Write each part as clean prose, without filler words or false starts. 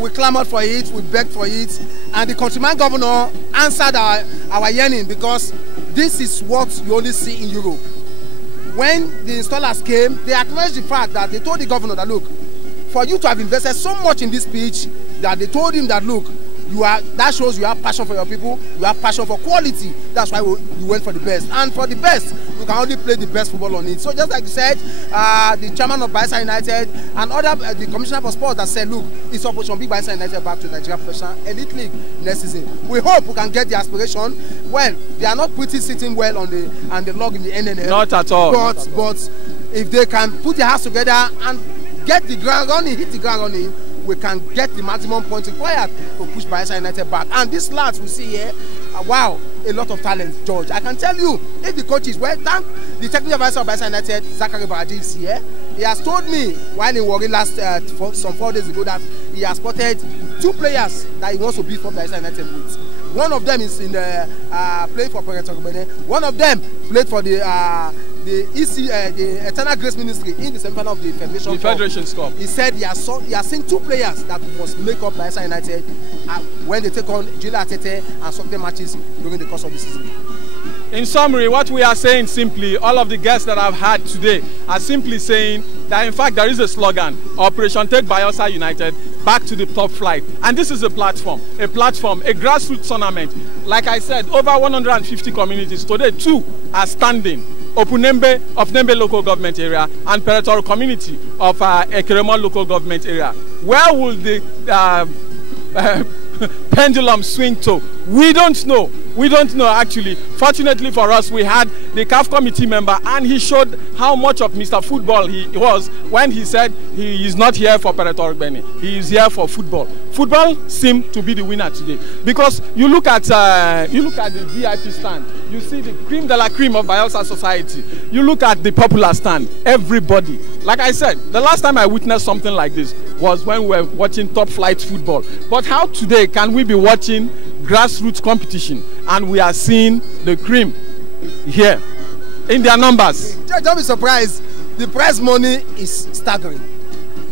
we clamored for it, we begged for it, and the countryman governor answered our yearning, because this is what you only see in Europe. When the installers came, they acknowledged the fact that they told the governor that, look, for you to have invested so much in this pitch, that they told him that, look, that shows you have passion for your people, you have passion for quality. That's why you went for the best. And for the best, you can only play the best football on it. So just like you said, the chairman of Bayelsa United and the commissioner for sports that said, look, it's opportunity big Bayelsa United back to the Nigeria Professional Elite League next season. We hope we can get the aspiration. Well, they are not pretty sitting well on the log in the NNL. Not at all. But if they can put their hands together and get the ground running, hit the ground running, we can get the maximum points required to push Bayelsa United back. And these lads we see here, wow, a lot of talent, George. I can tell you, if the coaches, well, thank the technical advisor of Bayelsa United, Zachary Baraji, is here. He has told me while in Warri some 4 days ago that he has spotted 2 players that he wants to beat for Bayelsa United with. One of them is in playing for Peretorubene. One of them played for the Eternal Grace Ministry in the semi-final of the Federation Cup. He said he has seen 2 players that must make up Bayelsa United when they take on Julia Atete and Sunday matches during the course of the season. In summary, what we are saying simply, all of the guests that I've had today are simply saying that in fact there is a slogan, Operation Take Bayelsa United back to the top flight. And this is a platform, a grassroots tournament. Like I said, over 150 communities. Today, 2 are standing. Opunembe of Nembe local government area and Peretoro community of Ekeremo local government area. Where will the pendulum swing to? We don't know. We don't know actually. Fortunately for us, we had the CAF committee member, and he showed how much of Mr. Football he was when he said he is not here for Peretorubene. He is here for football. Football seemed to be the winner today, because you look at the VIP stand, you see the cream de la cream of Bayelsa society. You look at the popular stand, everybody. Like I said, the last time I witnessed something like this was when we were watching top flight football. But how today can we be watching grassroots competition and we are seeing the cream here in their numbers? Don't be surprised. The prize money is staggering.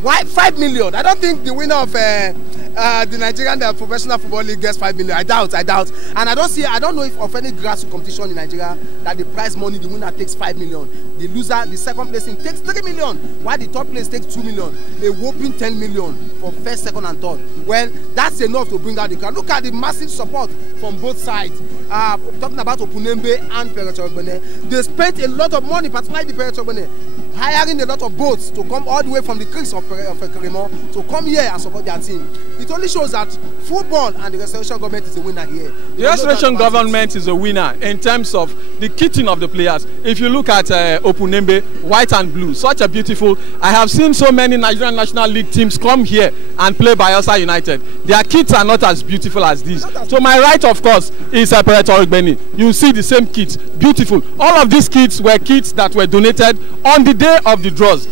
Why 5 million? I don't think the winner of the Nigerian Professional Football League gets 5 million. I doubt. And I don't know if of any grassroots competition in Nigeria that the prize money, the winner takes 5 million. The loser, the second placing, takes 3 million, while the third place takes 2 million. A whopping 10 million for first, second, and third. Well, that's enough to bring out the crowd. Look at the massive support from both sides. Talking about Opunembe and Peretorubene, they spent a lot of money, particularly the Peretorubene, hiring a lot of boats to come all the way from the creeks of Ekeremo to come here and support their team. It only shows that football and the restoration government is the winner here. The restoration government is a winner in terms of the kitting of the players. If you look at Opunembe, white and blue, such a beautiful. I have seen so many Nigerian National League teams come here and play Bayelsa United. Their kits are not as beautiful as these. To my right, of course, is Peretorubene. You see the same kits, beautiful. All of these kits were kits that were donated on the day of the draws.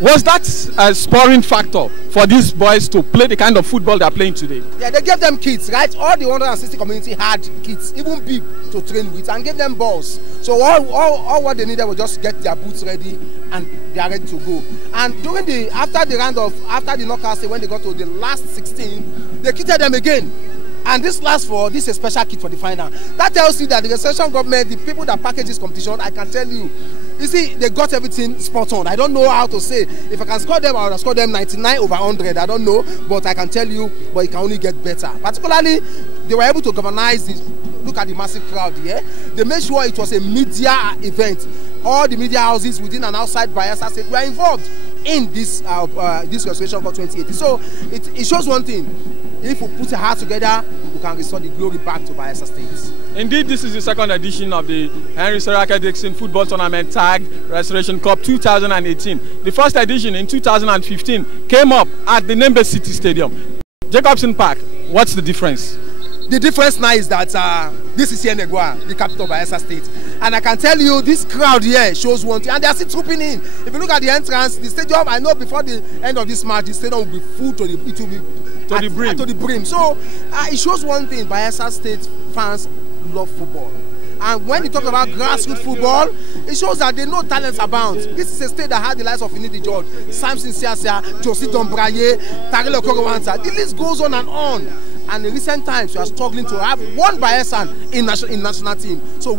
Was that a spurring factor for these boys to play the kind of football they are playing today? Yeah, they gave them kits, right? All the 160 community had kits, even big, to train with, and gave them balls. So all what they needed was just get their boots ready, and they are ready to go. And during after the knockouts, when they got to the last 16, they kitted them again. And this is a special kit for the final. That tells you that the restoration government, the people that package this competition, I can tell you, you see, they got everything spot on. I don't know how to say. If I can score them, I would score them 99/100. I don't know, but I can tell you, but it can only get better. Particularly, they were able to galvanize this. Look at the massive crowd here. They made sure it was a media event. All the media houses within and outside Bayelsa State were involved in this restoration for 2018. So it shows one thing. If we put our hearts together, we can restore the glory back to Bayelsa State. Indeed, this is the second edition of the Henry Seraka Dixon Football Tournament Tag Restoration Cup 2018. The first edition in 2015 came up at the Nembe City Stadium. Jacobson Park, what's the difference? The difference now is that this is here Negua, the capital of Bayelsa State. And I can tell you, this crowd here shows one thing, and they are still trooping in. If you look at the entrance, the stadium, I know before the end of this match, the stadium will be full to the brim. So it shows one thing: Bayelsa State fans love football, And when you talk about grassroots football, it shows that they know talents abound. This is a state that had the likes of Inidi George, Samson Siasia, Josie Dombraye, Tarele Okorowansa. The list goes on. And in recent times, we are struggling to have one Bayelsan in national team. So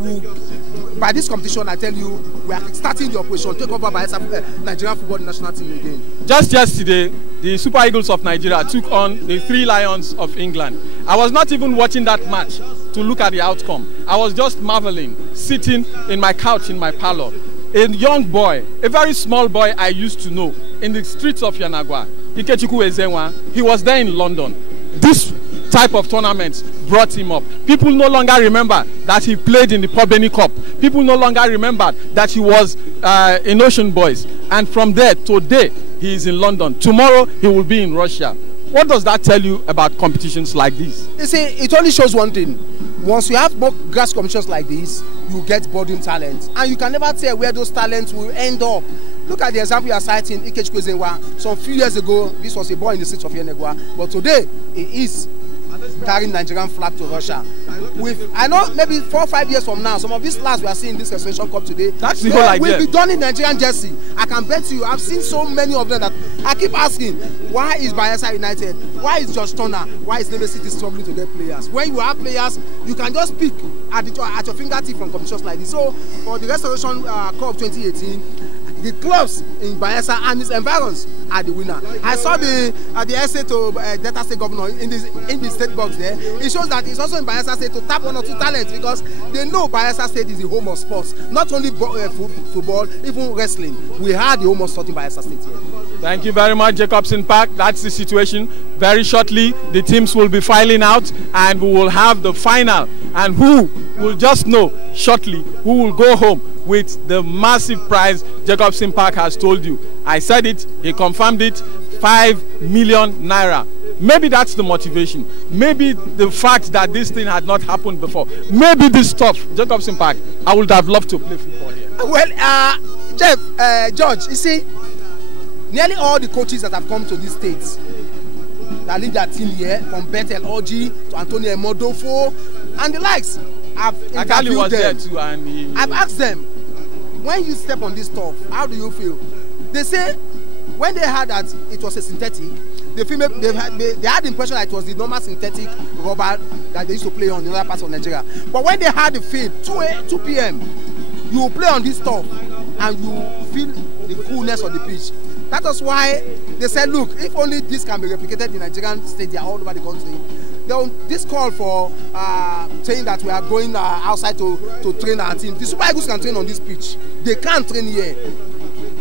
by this competition, I tell you, we are starting the operation, take over Bayelsa Nigerian football national team again. Just yesterday, the Super Eagles of Nigeria took on the Three Lions of England. I was not even watching that match to look at the outcome. I was just marveling, sitting in my couch in my parlor. A young boy, a very small boy I used to know, in the streets of Yanagwa, Ikechukwu Ezenwa, he was there in London. This type of tournaments brought him up. People no longer remember that he played in the Pobeni Cup. People no longer remember that he was in Ocean Boys. And from there, today, he is in London. Tomorrow, he will be in Russia. What does that tell you about competitions like this? You see, it only shows one thing. Once you have more grass competitions like this, you get budding talent. And you can never tell where those talents will end up. Look at the example you are citing, Ikechukwu Ezenwa. Some few years ago, this was a boy in the streets of Yenegwa. But today, he is carrying Nigerian flag to Russia. I know maybe 4 or 5 years from now, some of these lads we are seeing this Restoration Cup today, that's the whole idea. Will be done in Nigerian jersey. I can bet you, I've seen so many of them that I keep asking, why is Bayelsa United? Why is Josh Turner? Why is Lagos City struggling to get players? When you have players, you can just pick at your fingertip from competitions like this. So for the Restoration Cup 2018, the clubs in Bayelsa and its environs are the winner. I saw the essay to Delta State Governor in the state box there. It shows that it's also in Bayelsa State to tap 1 or 2 talents because they know Bayelsa State is the home of sports. Not only football, even wrestling. We had the home of sport in Bayelsa State here. Thank you very much, Jacobson Park. That's the situation. Very shortly, the teams will be filing out and we will have the final. And who will just know shortly who will go home with the massive prize Jacobson Park has told you. I said it, he confirmed it, 5 million naira. Maybe that's the motivation. Maybe the fact that this thing had not happened before. Maybe this stuff, Jacobson Park, I would have loved to play football here. Well, George, you see, nearly all the coaches that have come to these states that lead their team here, from Bethel Oji to Antonio Modofo and the likes, I've interviewed them. Too, and I've asked them, when you step on this stuff, how do you feel? They say when they heard that it was a synthetic, they had the impression that it was the normal synthetic rubber that they used to play on in other parts of Nigeria. But when they had the field, 2 p.m., you play on this stuff and you feel the coolness of the pitch. That was why they said, look, if only this can be replicated in Nigerian stadiums all over the country, this call for saying that we are going outside to train our team. The Super Eagles can train on this pitch. They can't train here.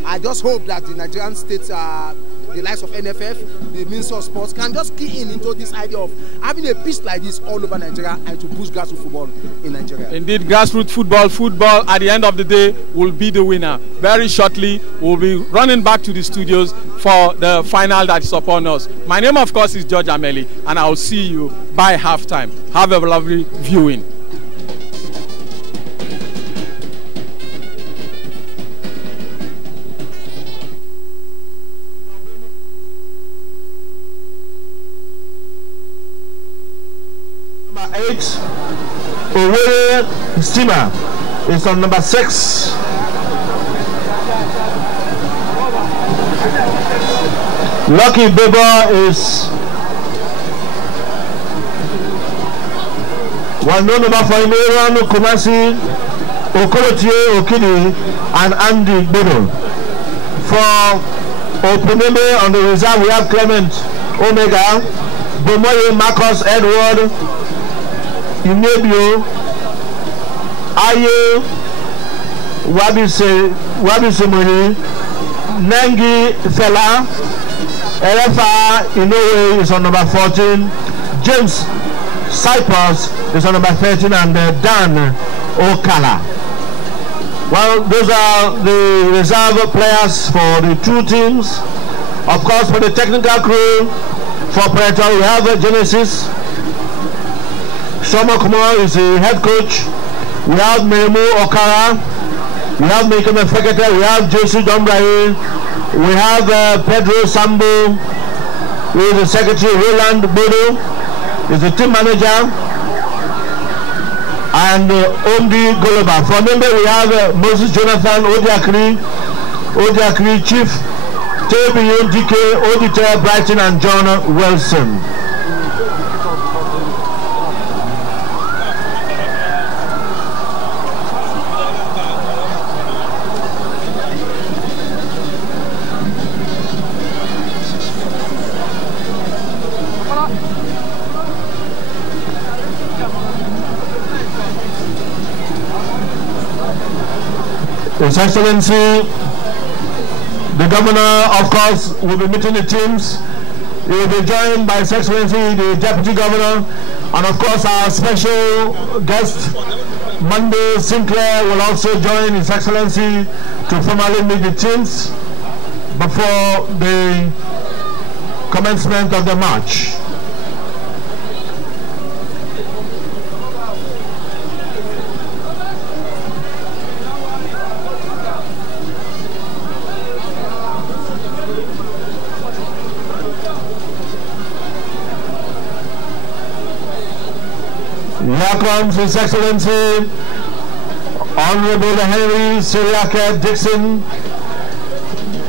I just hope that the Nigerian states, the likes of NFF, the Ministry of Sports, can just key into this idea of having a pitch like this all over Nigeria and to boost grassroots football in Nigeria. Indeed, grassroots football at the end of the day will be the winner. Very shortly, we'll be running back to the studios for the final that is upon us. My name, of course, is George Ameli, and I'll see you by halftime. Have a lovely viewing. Number 8, Owerri Steamer is on number 6. Lucky Bebo is one number for Imran Kumasi, Okolotie Okini, and Andy Bono. For Opuneme on the reserve, we have Clement Omega, Bomoye Marcus Edward, Inebio, Aye, Wabise Moni, Nengi Fela, Elefa Inoue is on number 14, James Cyprus is on number 13, and Dan Okala. Well, those are the reserve players for the 2 teams. Of course, for the technical crew, for Predator, we have Genesis. Shoma Kumar is the head coach. We have Memu Okara. We have Mekeme Fekete. We have JC Dombraye. We have Pedro Sambo, who is the secretary. Roland Bodo is the team manager. and Ondi Goloba. From Membe we have Moses Jonathan Odiakri Chief, Tebi DK, Auditor Brighton and John Wilson. His Excellency, the Governor, of course, will be meeting the teams. He will be joined by His Excellency, the Deputy Governor, and of course our special guest, Monday Sinclair, will also join His Excellency to formally meet the teams before the commencement of the match. Here comes His Excellency, Honorable Henry Siriake Dixon,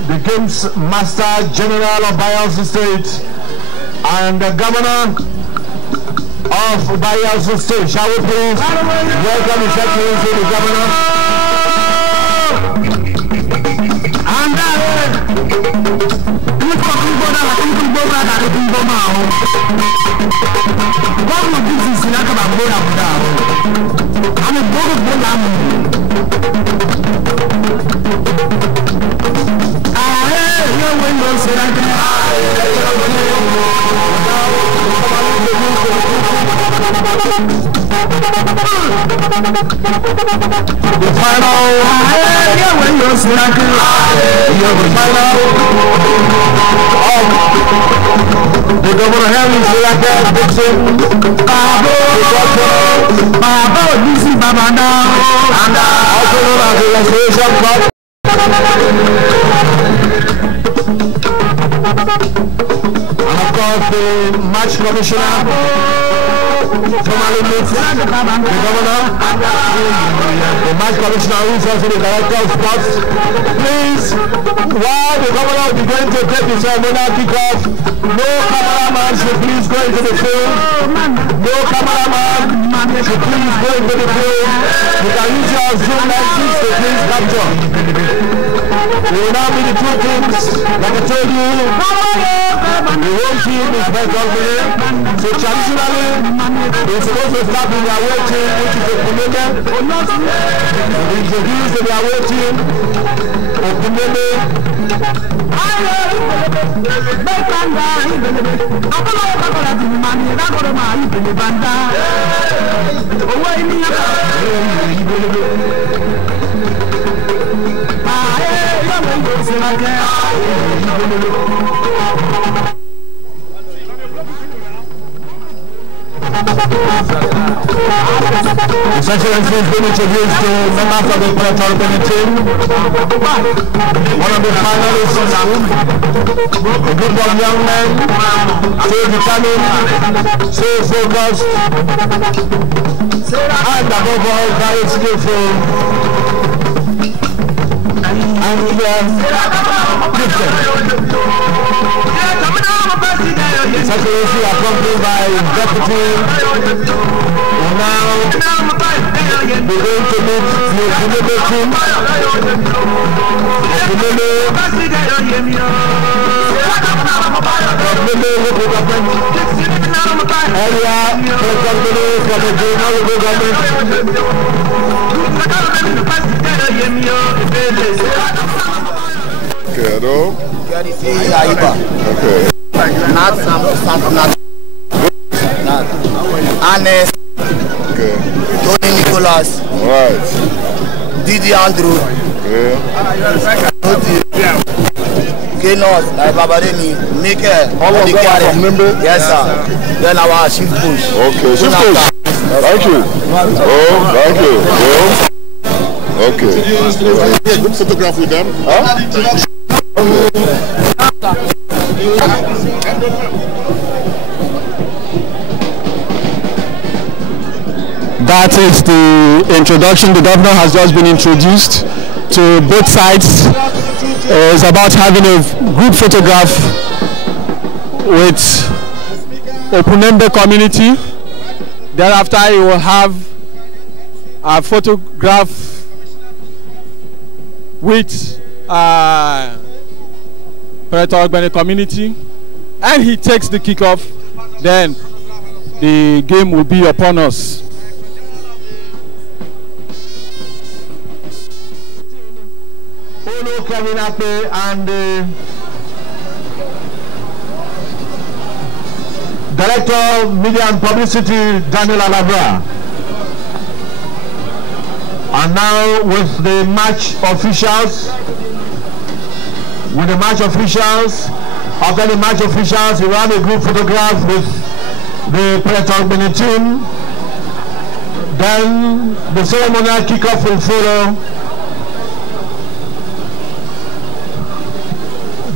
the Games Master General of Bayelsa State, and the Governor of Bayelsa State. Shall we please welcome His Excellency, the Governor? The final the Governor Henry Siriake Dixon, and also known as the Restoration Cup. And of course the match commissioner formally meets the Governor, the match commissioner who is also the Director of Sports. Please, while the Governor will be going to take the ceremonial kickoff, no cameraman should please go into the field. No cameraman should please go into the field. You can use your Zoom lenses to please capture. We will now be the two teams. Like I told you, the home team is best company. So traditionally, they're supposed to start with their away team, which is Okuneme. We introduce the away team, Okuneme. His Excellency is being introduced to members of the Equatorial Benin team. One of the finalists, a group of young men, so determined, so focused, and above all, very skillful, and gifted. His Excellency accompanied by Deputy, and now we're going to meet the Okuneme team. Okuneme local government area from the General local government. Okay, hello. Okay. Not Ernest. Okay. Tony Nicholas. Right. Didi Andrew. Okay. Kenos, Babademi, Mikel. All of them are from Nimbe? Yes, sir. Then our chief push. Okay, chief push. Thank you. Oh, thank you. Oh. Okay. Good photograph with them. Huh? Okay. That is the introduction. The governor has just been introduced to both sides. It's about having a group photograph with Opunembe community. Thereafter, he will have a photograph with Pretor Ogbene community, and he takes the kickoff. Then the game will be upon us. Kevin Ape and Director Media and Publicity Daniel Alabra. And now with the match officials, after the match officials, we have a group photograph with the Pretor Ogbene team. Then the ceremonial kickoff will follow.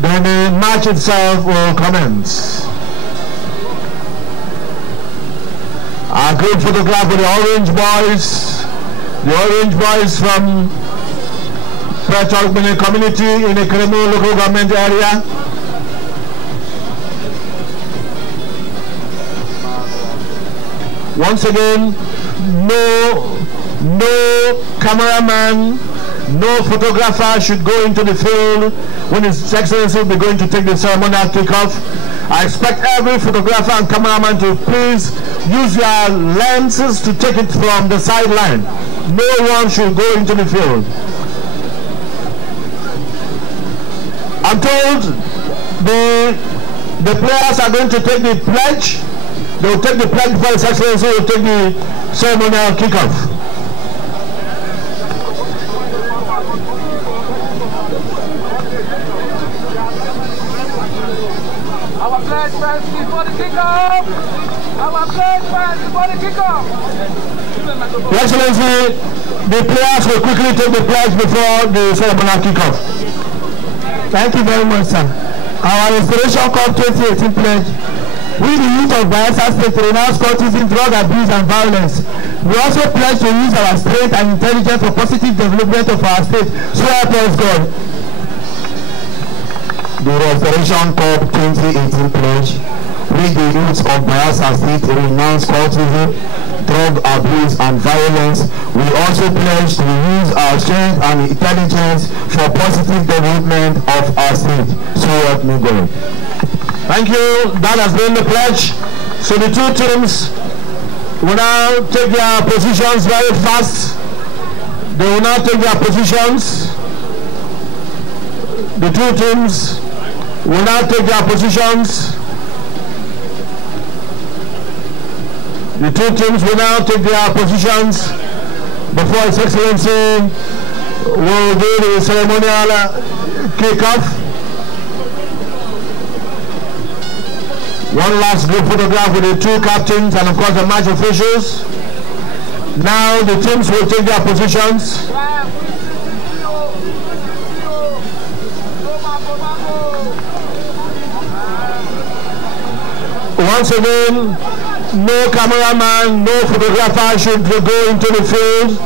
Then the match itself will commence. A group photograph with the Orange Boys from Pretor Ogbene community in the Kremo local government area. Once again, no cameraman, no photographer should go into the field when His Excellency will be going to take the ceremonial kickoff. I expect every photographer and cameraman to please use their lenses to take it from the sideline. No one should go into the field. I'm told the players are going to take the pledge. They will take the pledge before His Excellency will take the ceremonial kickoff. Our pledge fans before the kickoff. Our pledge fans before the kickoff. Your Excellency, the players will quickly take the pledge before the ceremonial kickoff. Thank you very much, sir. Our Restoration Cup 2018 pledge. We, the youth of Bayelsa State, renounce cultism, drug abuse and violence. We also pledge to use our strength and intelligence for positive development of our state. So help us God. The Restoration Cup 2018 pledge. We, the youth of Bayelsa State, renounce cultism, drug abuse and violence. We also pledge to use our strength and intelligence for positive development of our state. So help me God. Thank you. That has been the pledge. So the two teams will now take their positions very fast. They will now take their positions. The two teams will now take their positions. The two teams will now take their positions before His Excellency will do the ceremonial kickoff. One last group photograph with the two captains and of course the match officials. Now the teams will take their positions. Once again, no cameraman, no photographer should go into the field.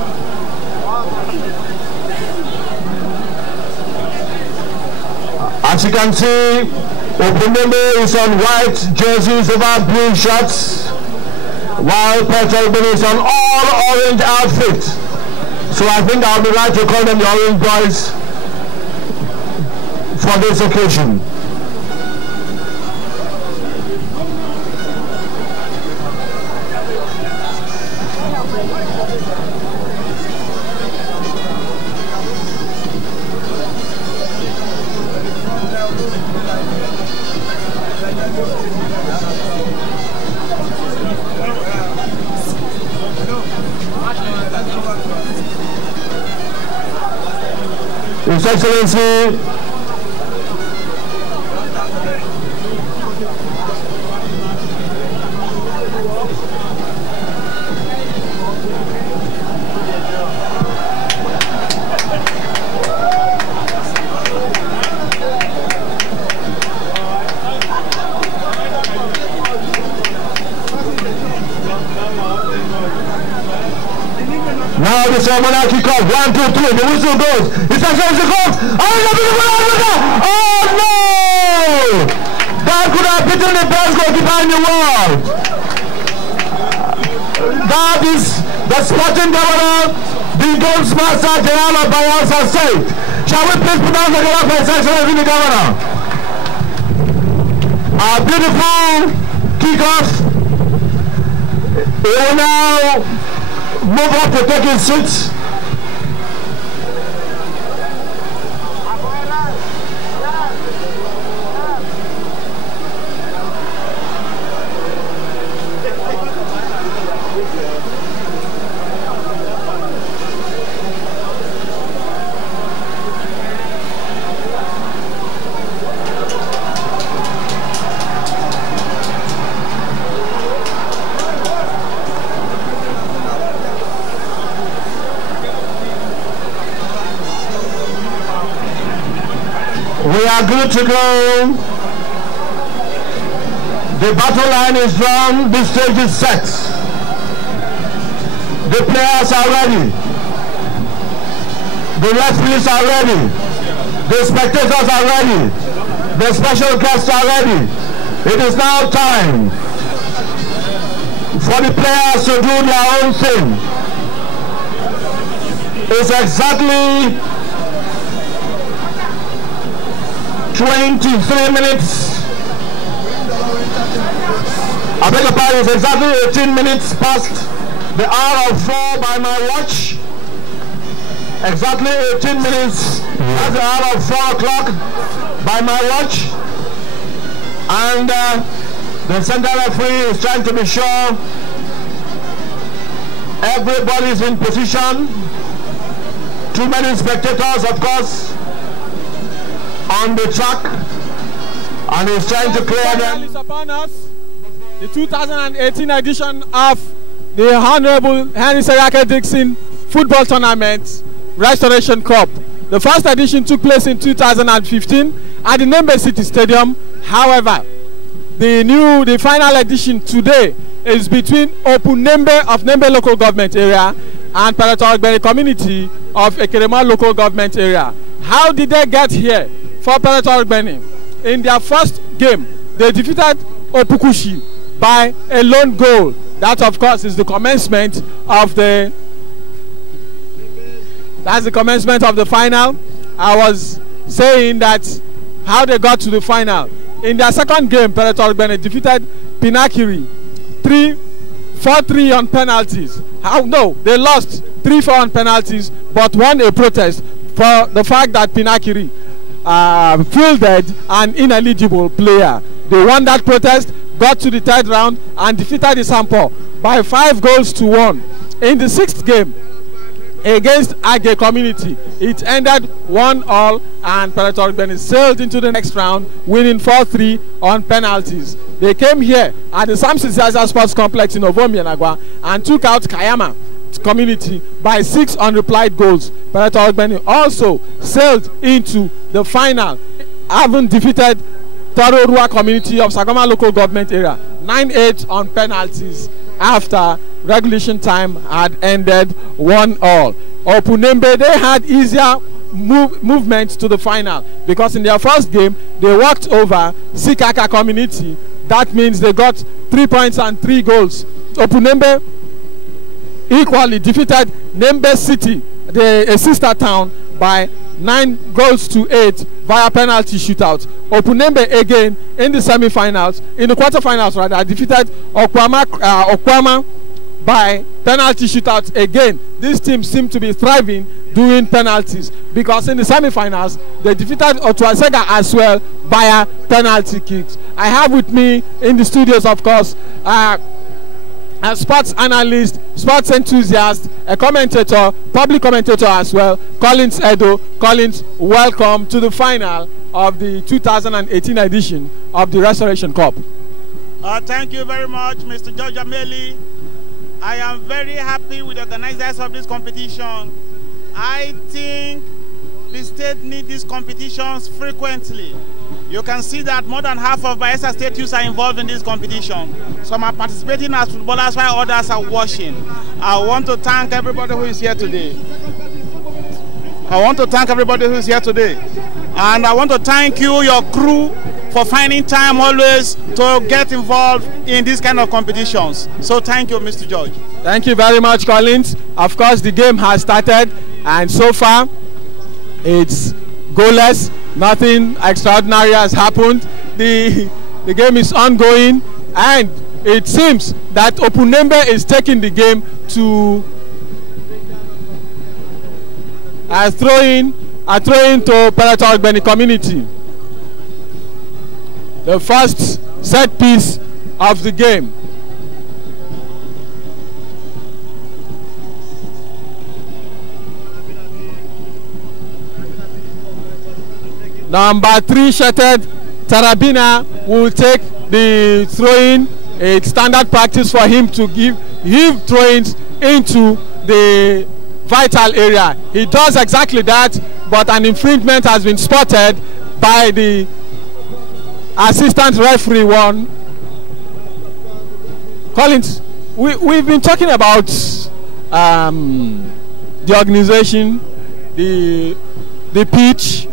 As you can see, Opunembe is on white jerseys over blue shirts, while Pretor Ogbene is on all orange outfit. So I think I'll be right to call them the Orange Boys for this occasion. His Excellency now the ceremonial kickoff. 1, 2, 3. The whistle goes. It's a whistle goes. Oh no! That could have beaten the best goalkeeper in the world. That is the sporting governor, the games master general of Bayelsa State. Shall we please pronounce the governor for his excellency the governor? A beautiful kickoff. We will now move up to taking seats. We are good to go. The battle line is drawn. The stage is set. The players are ready. The referees are ready. The spectators are ready. The special guests are ready. It is now time for the players to do their own thing. It's exactly 23 minutes. I beg your pardon, it's exactly 18 minutes past the hour of 4 by my watch. Exactly 18 minutes past the hour of 4 o'clock by my watch. And the center referee is trying to be sure everybody's in position. Too many spectators, of course, on the track, and he's trying to clear them. Is upon us. The 2018 edition of the Honorable Henry Seriake Dixon Football Tournament Restoration Cup. The first edition took place in 2015 at the Nembe City Stadium. However, the final edition today is between Opu Nembe of Nembe local government area and Parator Ogbeni community of Ekerema local government area. How did they get here? For Parator Ogbeni, in their first game, they defeated Opukushi by a lone goal. That, of course, is the commencement of the. That's the commencement of the final. I was saying that how they got to the final. In their second game, Parator Ogbeni defeated Pinakiri 4-3 on penalties. No, they lost 3-4 on penalties, but won a protest for the fact that Pinakiri fielded an ineligible player. They won that protest, got to the third round, and defeated the Sampo by 5-1. In the sixth game against Age Community, it ended 1-1, and Parator Ogbeni sailed into the next round, winning 4-3 on penalties. They came here at the Samson Zaza Sports Complex in Ovomienagwa and took out Kayama Community by 6 unreplied goals. Parator Ogbeni also sailed into the final, having defeated Tororua Community of Sagoma local government area 9-8 on penalties after regulation time had ended 1-1. Opu Nembe, they had easier movement to the final because in their first game they walked over Sikaka Community. That means they got 3 points and 3 goals. Opu Nembe equally defeated Nembe City, a sister town, by 9-8 via penalty shootout. Opu Nembe again in the semi-finals, in the quarter-finals rather, defeated Okwama by penalty shootout again. This team seemed to be thriving doing penalties because in the semi-finals they defeated Otuasega as well via penalty kicks. I have with me in the studios, of course, a sports analyst, sports enthusiast, a commentator, public commentator as well, Collins Edo. Collins, welcome to the final of the 2018 edition of the Restoration Cup. Thank you very much, Mr. George Ameli. I am very happy with the organizers of this competition. I think the state needs these competitions frequently. You can see that more than half of Bayelsa State youths are involved in this competition. Some are participating as footballers while others are watching. I want to thank everybody who is here today. And I want to thank you, your crew, for finding time always to get involved in these kind of competitions. So thank you, Mr. George. Thank you very much, Collins. Of course, the game has started, and so far, it's goalless. Nothing extraordinary has happened. The game is ongoing, and it seems that Opunembe is taking the game to a throw-in to Peratol Beni community. The first set piece of the game. Number 3 shirted Tarabina will take the throw-in. It's standard practice for him to give throw-ins into the vital area. He does exactly that, but an infringement has been spotted by the assistant referee one. Collins, we've been talking about the organization, the pitch,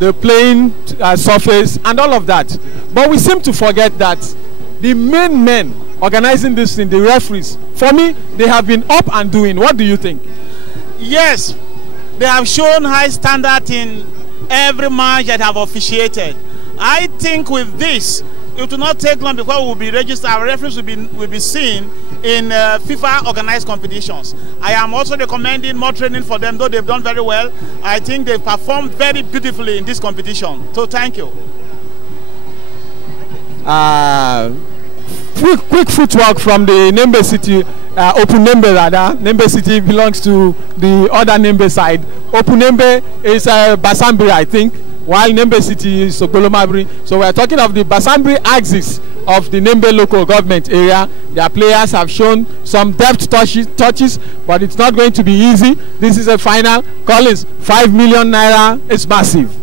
the playing surface, and all of that. But we seem to forget that the main men organizing this thing, the referees, for me, they have been up and doing. What do you think? Yes, they have shown high standard in every match that have officiated. I think with this, it will not take long before we will be registered. Our referees will be seen in FIFA organized competitions. I am also recommending more training for them, though they've done very well. I think they've performed very beautifully in this competition. So thank you. Quick footwork from the Nembe City, Opunembe rather. Nembe City belongs to the other Nembe side. Opunembe is Basambri, I think, while Nembe City is Ogbolomabri. So we are talking of the Basambri axis of the Nembe local government area. Their players have shown some depth touches, but it's not going to be easy. This is a final. Collins, 5 million naira is massive.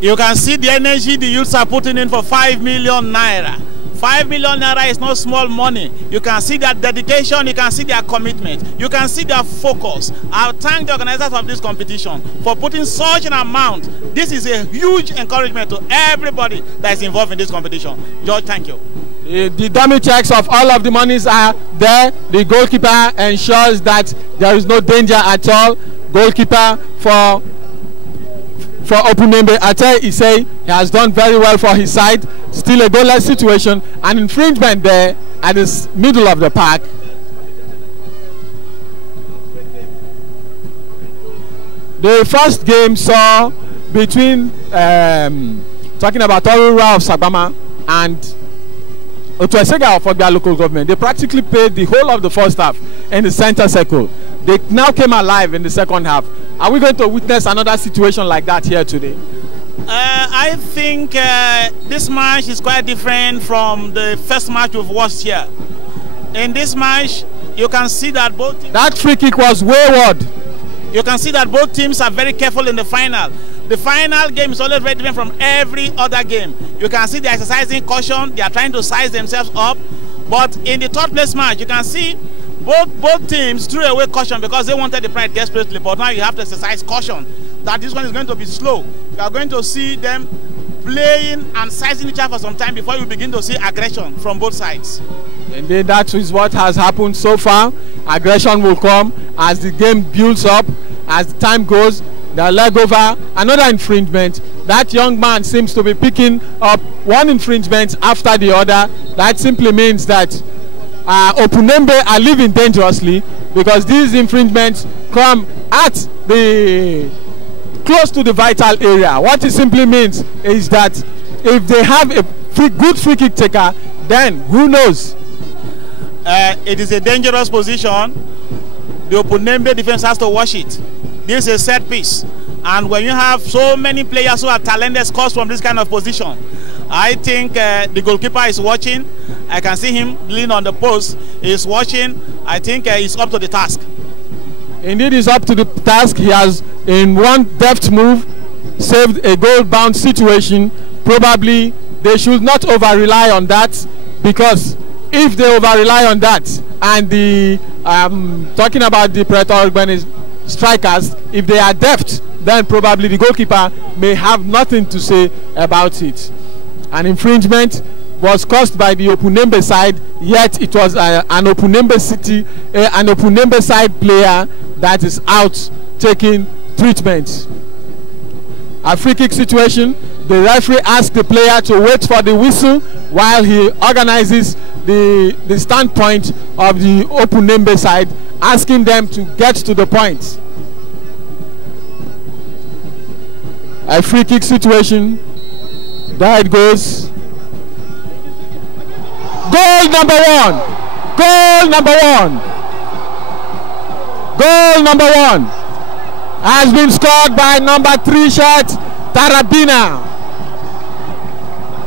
You can see the energy the youths are putting in for 5 million naira. 5 million naira is not small money. You can see their dedication, you can see their commitment, you can see their focus. I thank the organizers of this competition for putting such an amount. This is a huge encouragement to everybody that is involved in this competition. George, thank you. The dummy checks of all of the monies are there. The goalkeeper ensures that there is no danger at all. Goalkeeper for Opunembe Ate Isei, he has done very well for his side. Still a goalless situation, an infringement there at the middle of the park. The first game saw between talking about Orura of Sabama and Otuesega of Ogbia local government. They practically played the whole of the first half in the center circle. They now came alive in the second half. Are we going to witness another situation like that here today? I think this match is quite different from the first match we've watched here. In this match, you can see that both teams... That free kick was wayward. You can see that both teams are very careful in the final. The final game is always very different from every other game. You can see they're exercising caution. They are trying to size themselves up. But in the third place match, you can see both teams threw away caution because they wanted the prize desperately. But now you have to exercise caution that this one is going to be slow. You are going to see them playing and sizing each other for some time before you begin to see aggression from both sides. Indeed, that is what has happened so far. Aggression will come as the game builds up, as time goes. They'll leg over another infringement. That young man seems to be picking up one infringement after the other. That simply means that Opunembe are living dangerously because these infringements come at the close to the vital area. What it simply means is that if they have a good free kick taker, then who knows? It is a dangerous position. The Opunembe defense has to watch it. This is a set piece, and when you have so many players who are talented scores from this kind of position, I think the goalkeeper is watching. I can see him lean on the post. He's watching. I think he's up to the task. Indeed, he's up to the task. He has, in one deft move, saved a goal-bound situation probably they should not over rely on that, because if they over rely on that, and the talking about the Predator Ogbeni strikers, if they are deft, then probably the goalkeeper may have nothing to say about it. An infringement was caused by the Opunembe side, yet it was an Opunembe side player that is out taking treatment. A free kick situation. The referee asked the player to wait for the whistle while he organizes the standpoint of the Opunembe side, asking them to get to the point. A free kick situation. There it goes. Goal number one. Goal number one. Goal number one has been scored by number 3 shirt, Tarabina.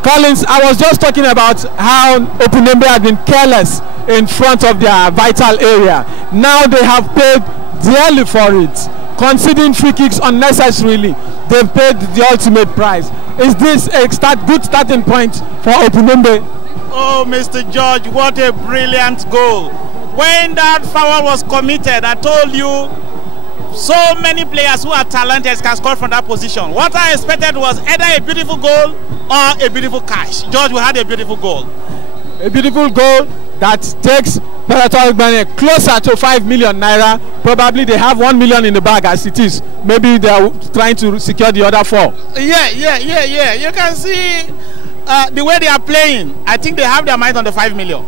Collins, I was just talking about how Opunembe had been careless in front of their vital area. Now they have paid dearly for it, conceding free kicks unnecessarily. They've paid the ultimate price. Is this a good starting point for Opunembe? Oh, Mr. George, what a brilliant goal. When that foul was committed, I told you, so many players who are talented can score from that position. What I expected was either a beautiful goal or a beautiful catch. George, we had a beautiful goal. A beautiful goal that takes Predator Ogbeni closer to 5 million naira. Probably they have 1 million in the bag as it is. Maybe they are trying to secure the other 4. Yeah. You can see the way they are playing. I think they have their mind on the 5 million.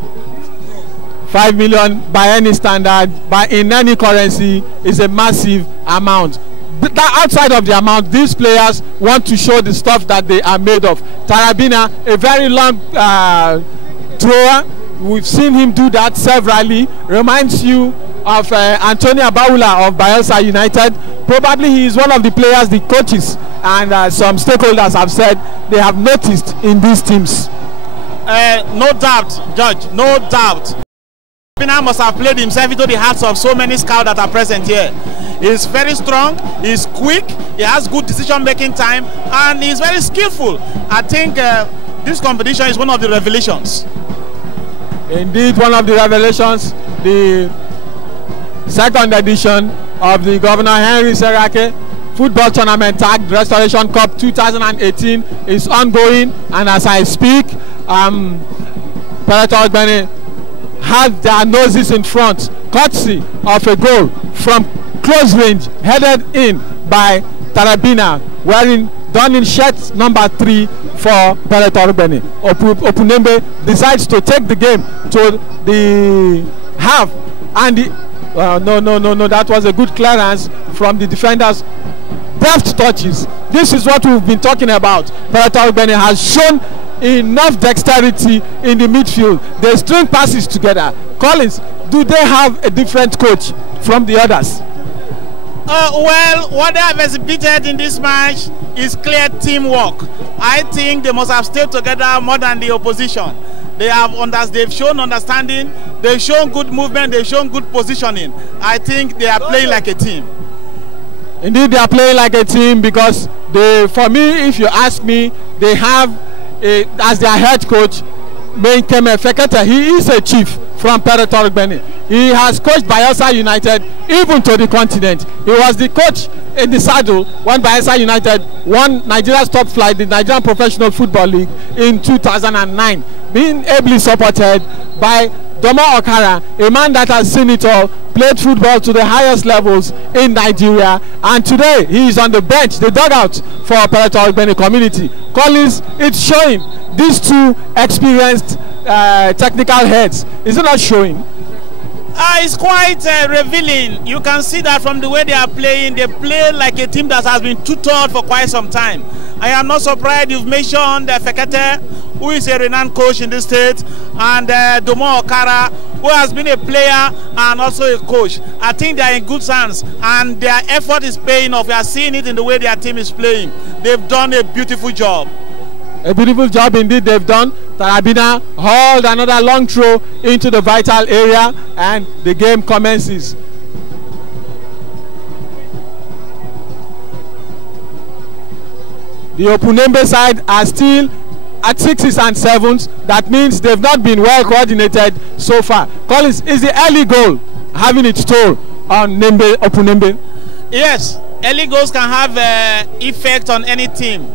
5 million by any standard, in any currency, is a massive amount. But outside of the amount, these players want to show the stuff that they are made of. Tarabina, a very long thrower. We've seen him do that severally. Reminds you of Antonio Baula of Bayelsa United. Probably he is one of the players the coaches and some stakeholders have said they have noticed in these teams. No doubt, Judge, no doubt. Tarabina must have played himself into the hearts of so many scouts that are present here. He's very strong, he's quick, he has good decision-making time, and he's very skillful. I think this competition is one of the revelations. Indeed, one of the revelations. The second edition of the Governor Henry Serake Football Tournament Tag Restoration Cup 2018 is ongoing, and as I speak, Predator Ogbeni had their noses in front, courtesy of a goal from close range, headed in by Tarabina, wearing donning shirt number 3 for Predator Ogbeni. Opunembe decides to take the game to the half, and no, that was a good clearance from the defenders. Deft touches. This is what we've been talking about. Predator Ogbeni has shown enough dexterity in the midfield. They string passes together. Collins, do they have a different coach from the others? Well, what they have exhibited in this match is clear teamwork. I think they must have stayed together more than the opposition. They've shown understanding, they've shown good movement, they've shown good positioning. I think they are playing like a team. Indeed, they are playing like a team because for me, if you ask me, they have as their head coach, Menkeme Fekete. He is a chief from Predator Ogbeni. He has coached Bayelsa United even to the continent. He was the coach in the saddle when Bayelsa United won Nigeria's top flight, the Nigerian Professional Football League, in 2009, being ably supported by Domo Okara, a man that has seen it all, played football to the highest levels in Nigeria, and today he is on the bench, the dugout for Predator Ogbeni community. Collins, it's showing these two experienced technical heads. Is it not showing? It's quite revealing. You can see that from the way they are playing. They play like a team that has been tutored for quite some time. I am not surprised you've mentioned Fekete, who is a renowned coach in the state, and Domo Okara, who has been a player and also a coach. I think they are in good hands, and their effort is paying off. We are seeing it in the way their team is playing. They've done a beautiful job. A beautiful job indeed they've done. Tarabina hauled another long throw into the vital area, and the game commences. The Opunembe side are still at 6s and 7s. That means they've not been well coordinated so far. Collins, is the early goal having its toll on Opunembe? Yes, early goals can have effect on any team,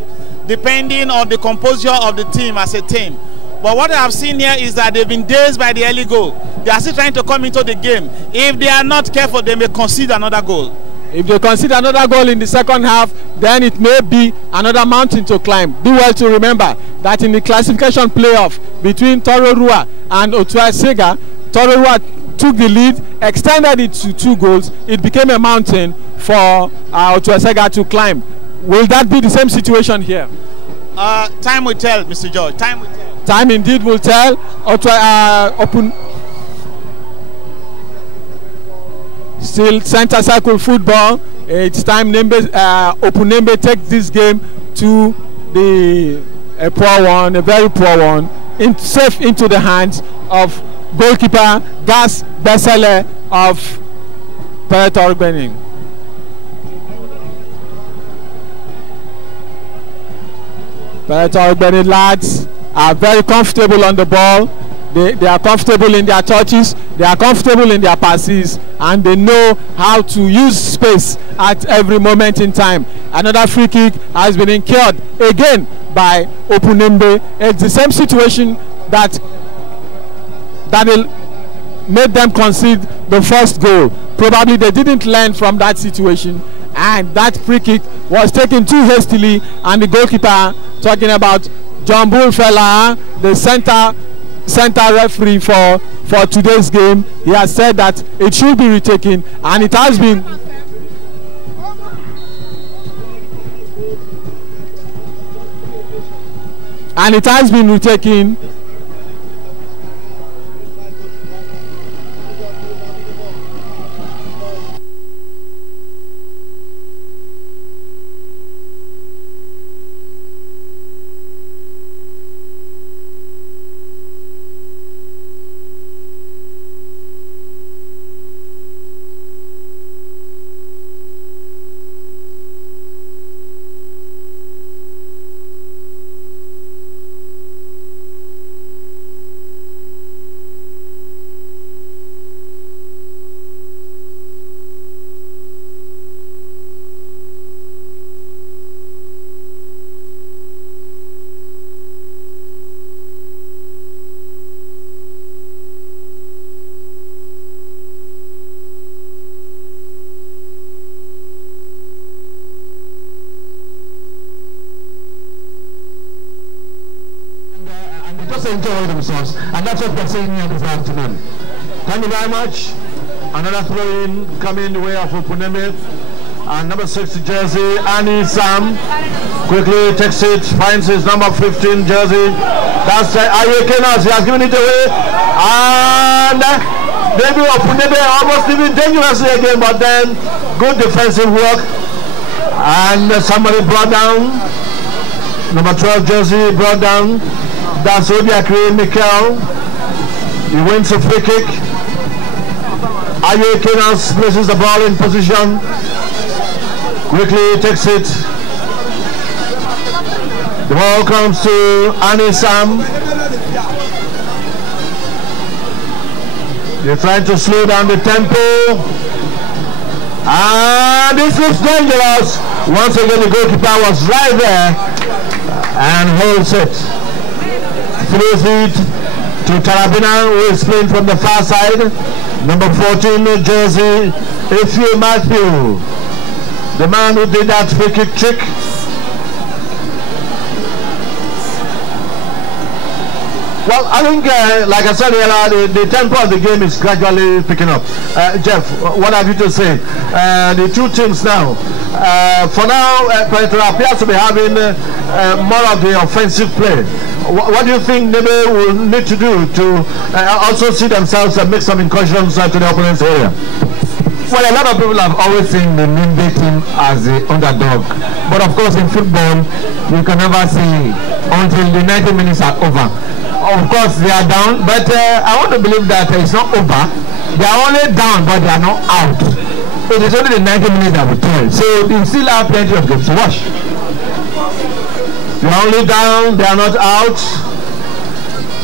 depending on the composure of the team as a team. But what I have seen here is that they've been dazed by the early goal. They are still trying to come into the game. If they are not careful, they may concede another goal. If they concede another goal in the second half, then it may be another mountain to climb. Do well to remember that in the classification playoff between Tororua and Otuasega, Tororua took the lead, extended it to 2 goals. It became a mountain for Otuasega to climb. Will that be the same situation here? Time will tell, Mr. George. Time will tell. Time indeed will tell. Still center circle football. It's time Opunembe takes this game to a poor one, a very poor one, safe into the hands of goalkeeper Gas Besele of Peretor Benin. Peretor Benin lads are very comfortable on the ball. They are comfortable in their touches, they are comfortable in their passes, and they know how to use space at every moment in time. Another free kick has been incurred again by Opunembe. It's the same situation that made them concede the first goal. Probably they didn't learn from that situation, and that free kick was taken too hastily, and the goalkeeper, talking about John Bullfella, the center referee for today's game, he has said that it should be retaken, and it has been. And it has been retaken. Enjoy themselves, and that's what we're saying here this afternoon. Thank you very much. Another throw-in coming the way of Opunembe, and number 6 jersey Annie Sam quickly takes it, finds his number 15 jersey. That's Ayekenas. He has given it away, and maybe Opunembe almost even dangerously again, but then good defensive work, and somebody brought down number 12 jersey, brought down. That's Odiakri Mikel. He wins a free kick. Aye Kenas places the ball in position. Quickly takes it. The ball comes to Annie Sam. They're trying to slow down the tempo. And this looks dangerous. Once again, the goalkeeper was right there and holds it. Throws it to Tarabina, who is playing from the far side. Number 14 jersey, Ify Matthew, the man who did that free kick trick. Well, I think, like I said earlier, the tempo of the game is gradually picking up. Jeff, what have you to say? The two teams now. For now, Peretor appears to be having more of the offensive play. What do you think Nebe will need to do to also see themselves and make some incursions to the opponent's area? Well, a lot of people have always seen the Nimbe team as the underdog. But of course, in football, you can never see until the 90 minutes are over. Of course, they are down, but I want to believe that it's not over. They are only down, but they are not out. It is only the 90 minutes that will tell. So you still have plenty of games to watch. They are only down, they are not out.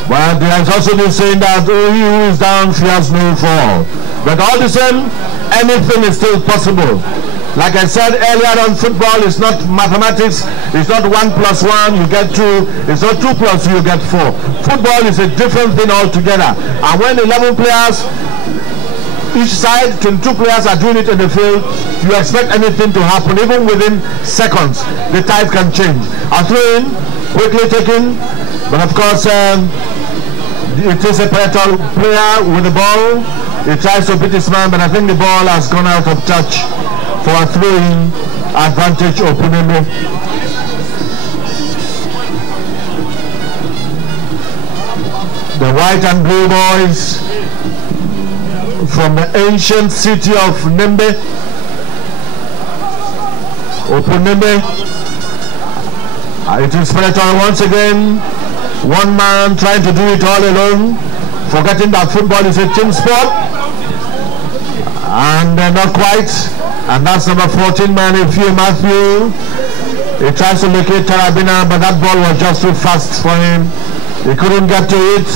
But there is also this saying that he who is down fears no fall. But all the same, anything is still possible. Like I said earlier on, football is not mathematics. It's not 1 + 1, you get 2. It's not 2 + 2, you get 4. Football is a different thing altogether. And when 11 players, each side, 22 players are doing it in the field, you expect anything to happen, even within seconds. The tide can change. A throw in, quickly taken, but of course, it is a Pretor player with the ball. He tries to beat his man, but I think the ball has gone out of touch for a throw-in advantage Opuneme. The white and blue boys from the ancient city of Nembe. Opuneme. It is Pretor once again. One man trying to do it all alone, forgetting that football is a team sport. And not quite. And that's number 14 man, Matthew. He tries to locate Tarabina, but that ball was just too fast for him. He couldn't get to it.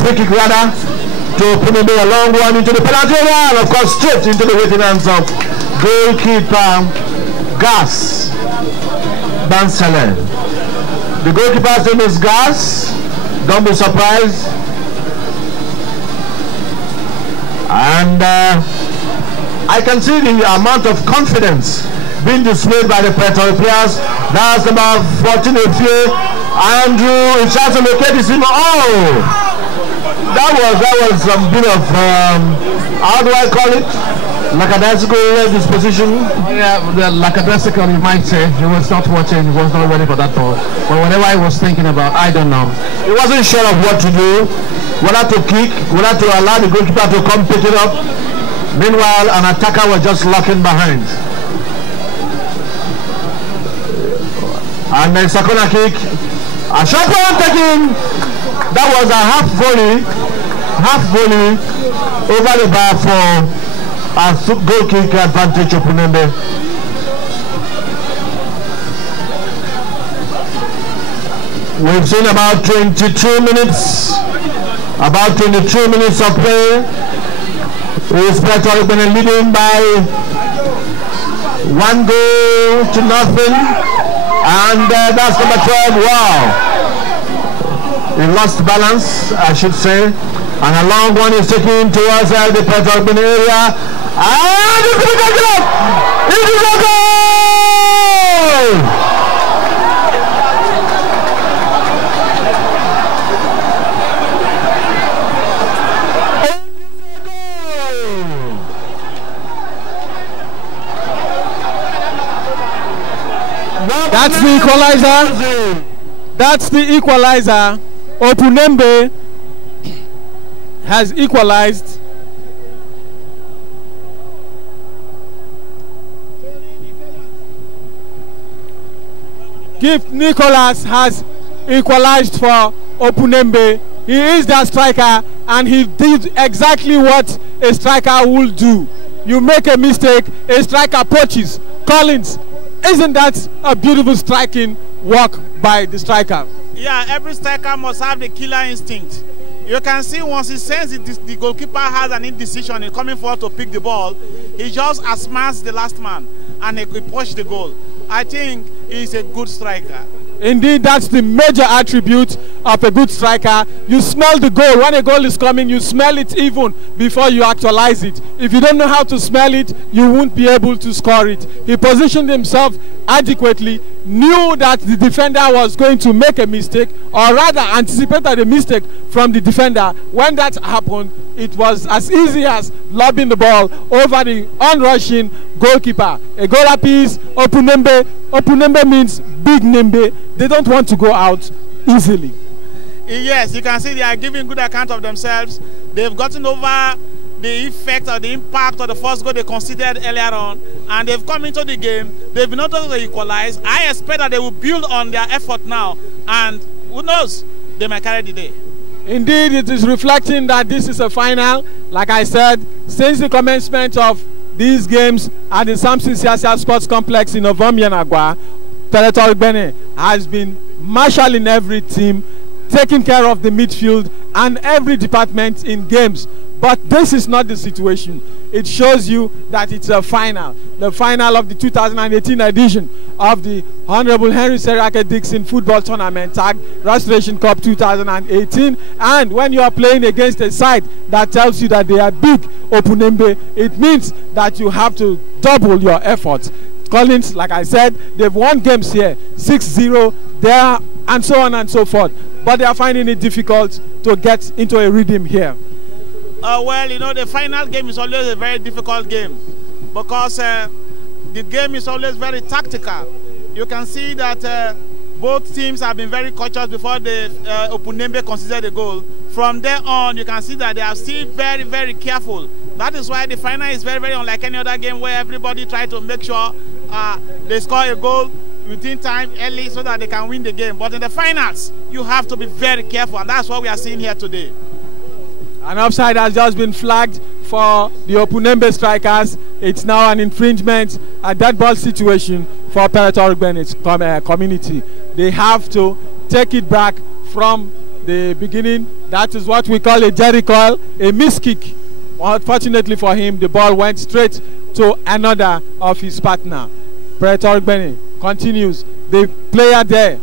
Free kick rather to Opuneme, a long one into the penalty area, and of course straight into the waiting hands of goalkeeper Gas Bansele. The goalkeeper's name is Gas. Don't be surprised. And I can see the amount of confidence being displayed by the Pretor players. That's number 14 Andrew is trying to locate his team. Oh! That was some bit of how do I call it? Lackadaisical disposition. Yeah, the lackadaisical, you might say. He was not watching. He was not ready for that ball. But whatever he was thinking about, I don't know. He wasn't sure of what to do, whether to kick, whether to allow the goalkeeper to come pick it up. Meanwhile, an attacker was just locking behind. And then Sakona kick. A shot one taking. That was a half volley over the bar for a goal kick advantage of Opuneme. We've seen about 22 minutes of play. Pretor been leading by 1 goal to nothing, and that's number 12. Wow. He lost balance, I should say, and a long one is taken towards the Pretor area, and it's going to take it up! It is a goal! That's the equalizer. That's the equalizer. Opuneme has equalized. Gift Nicholas has equalized for Opuneme. He is the striker, and he did exactly what a striker will do. You make a mistake, a striker poaches. Collins, isn't that a beautiful striking work by the striker? Yeah, every striker must have the killer instinct. You can see once he senses the goalkeeper has an indecision in coming forward to pick the ball, he just outsmarts the last man and he pushes the goal. I think he's a good striker. Indeed, that's the major attribute of a good striker. You smell the goal. When a goal is coming, you smell it even before you actualize it. If you don't know how to smell it, you won't be able to score it. He positioned himself adequately, knew that the defender was going to make a mistake, or rather anticipated a mistake from the defender. When that happened, it was as easy as lobbing the ball over the onrushing goalkeeper. A goal apiece. Opuneme means big Nembe. They don't want to go out. easily. Yes, you can see they are giving good account of themselves. They've gotten over the effect or the impact of the first goal they conceded earlier on, and they've come into the game. They've been able to equalize. I expect that they will build on their effort now, and who knows, they might carry the day. Indeed, it is reflecting that this is a final. Like I said, since the commencement of these games at the Samson Siasia Sports Complex in Ovambianagwa, Territory Benin has been marshalling every team, taking care of the midfield and every department in games. But this is not the situation. It shows you that it's a final. The final of the 2018 edition of the Honorable Henry Serake Dixon Football Tournament Tag Restoration Cup 2018. And when you are playing against a side that tells you that they are big, Opunembe, it means that you have to double your efforts. Collins, like I said, they've won games here, 6-0 there, and so on and so forth. But they are finding it difficult to get into a rhythm here. Well, you know, the final game is always a very difficult game because the game is always very tactical. You can see that both teams have been very cautious before the Opunembe conceded a goal. From there on, you can see that they are still very, very careful. That is why the final is very, very unlike any other game where everybody tries to make sure they score a goal within time early so that they can win the game. But in the finals, you have to be very careful, and that's what we are seeing here today. An offside has just been flagged for the Opunembe strikers. It's now an infringement, a dead ball situation for Territory Benet's community. They have to take it back from the beginning. That is what we call a jerry coil, a miss kick. Unfortunately for him, the ball went straight to another of his partner. Territory Benet continues. The player there,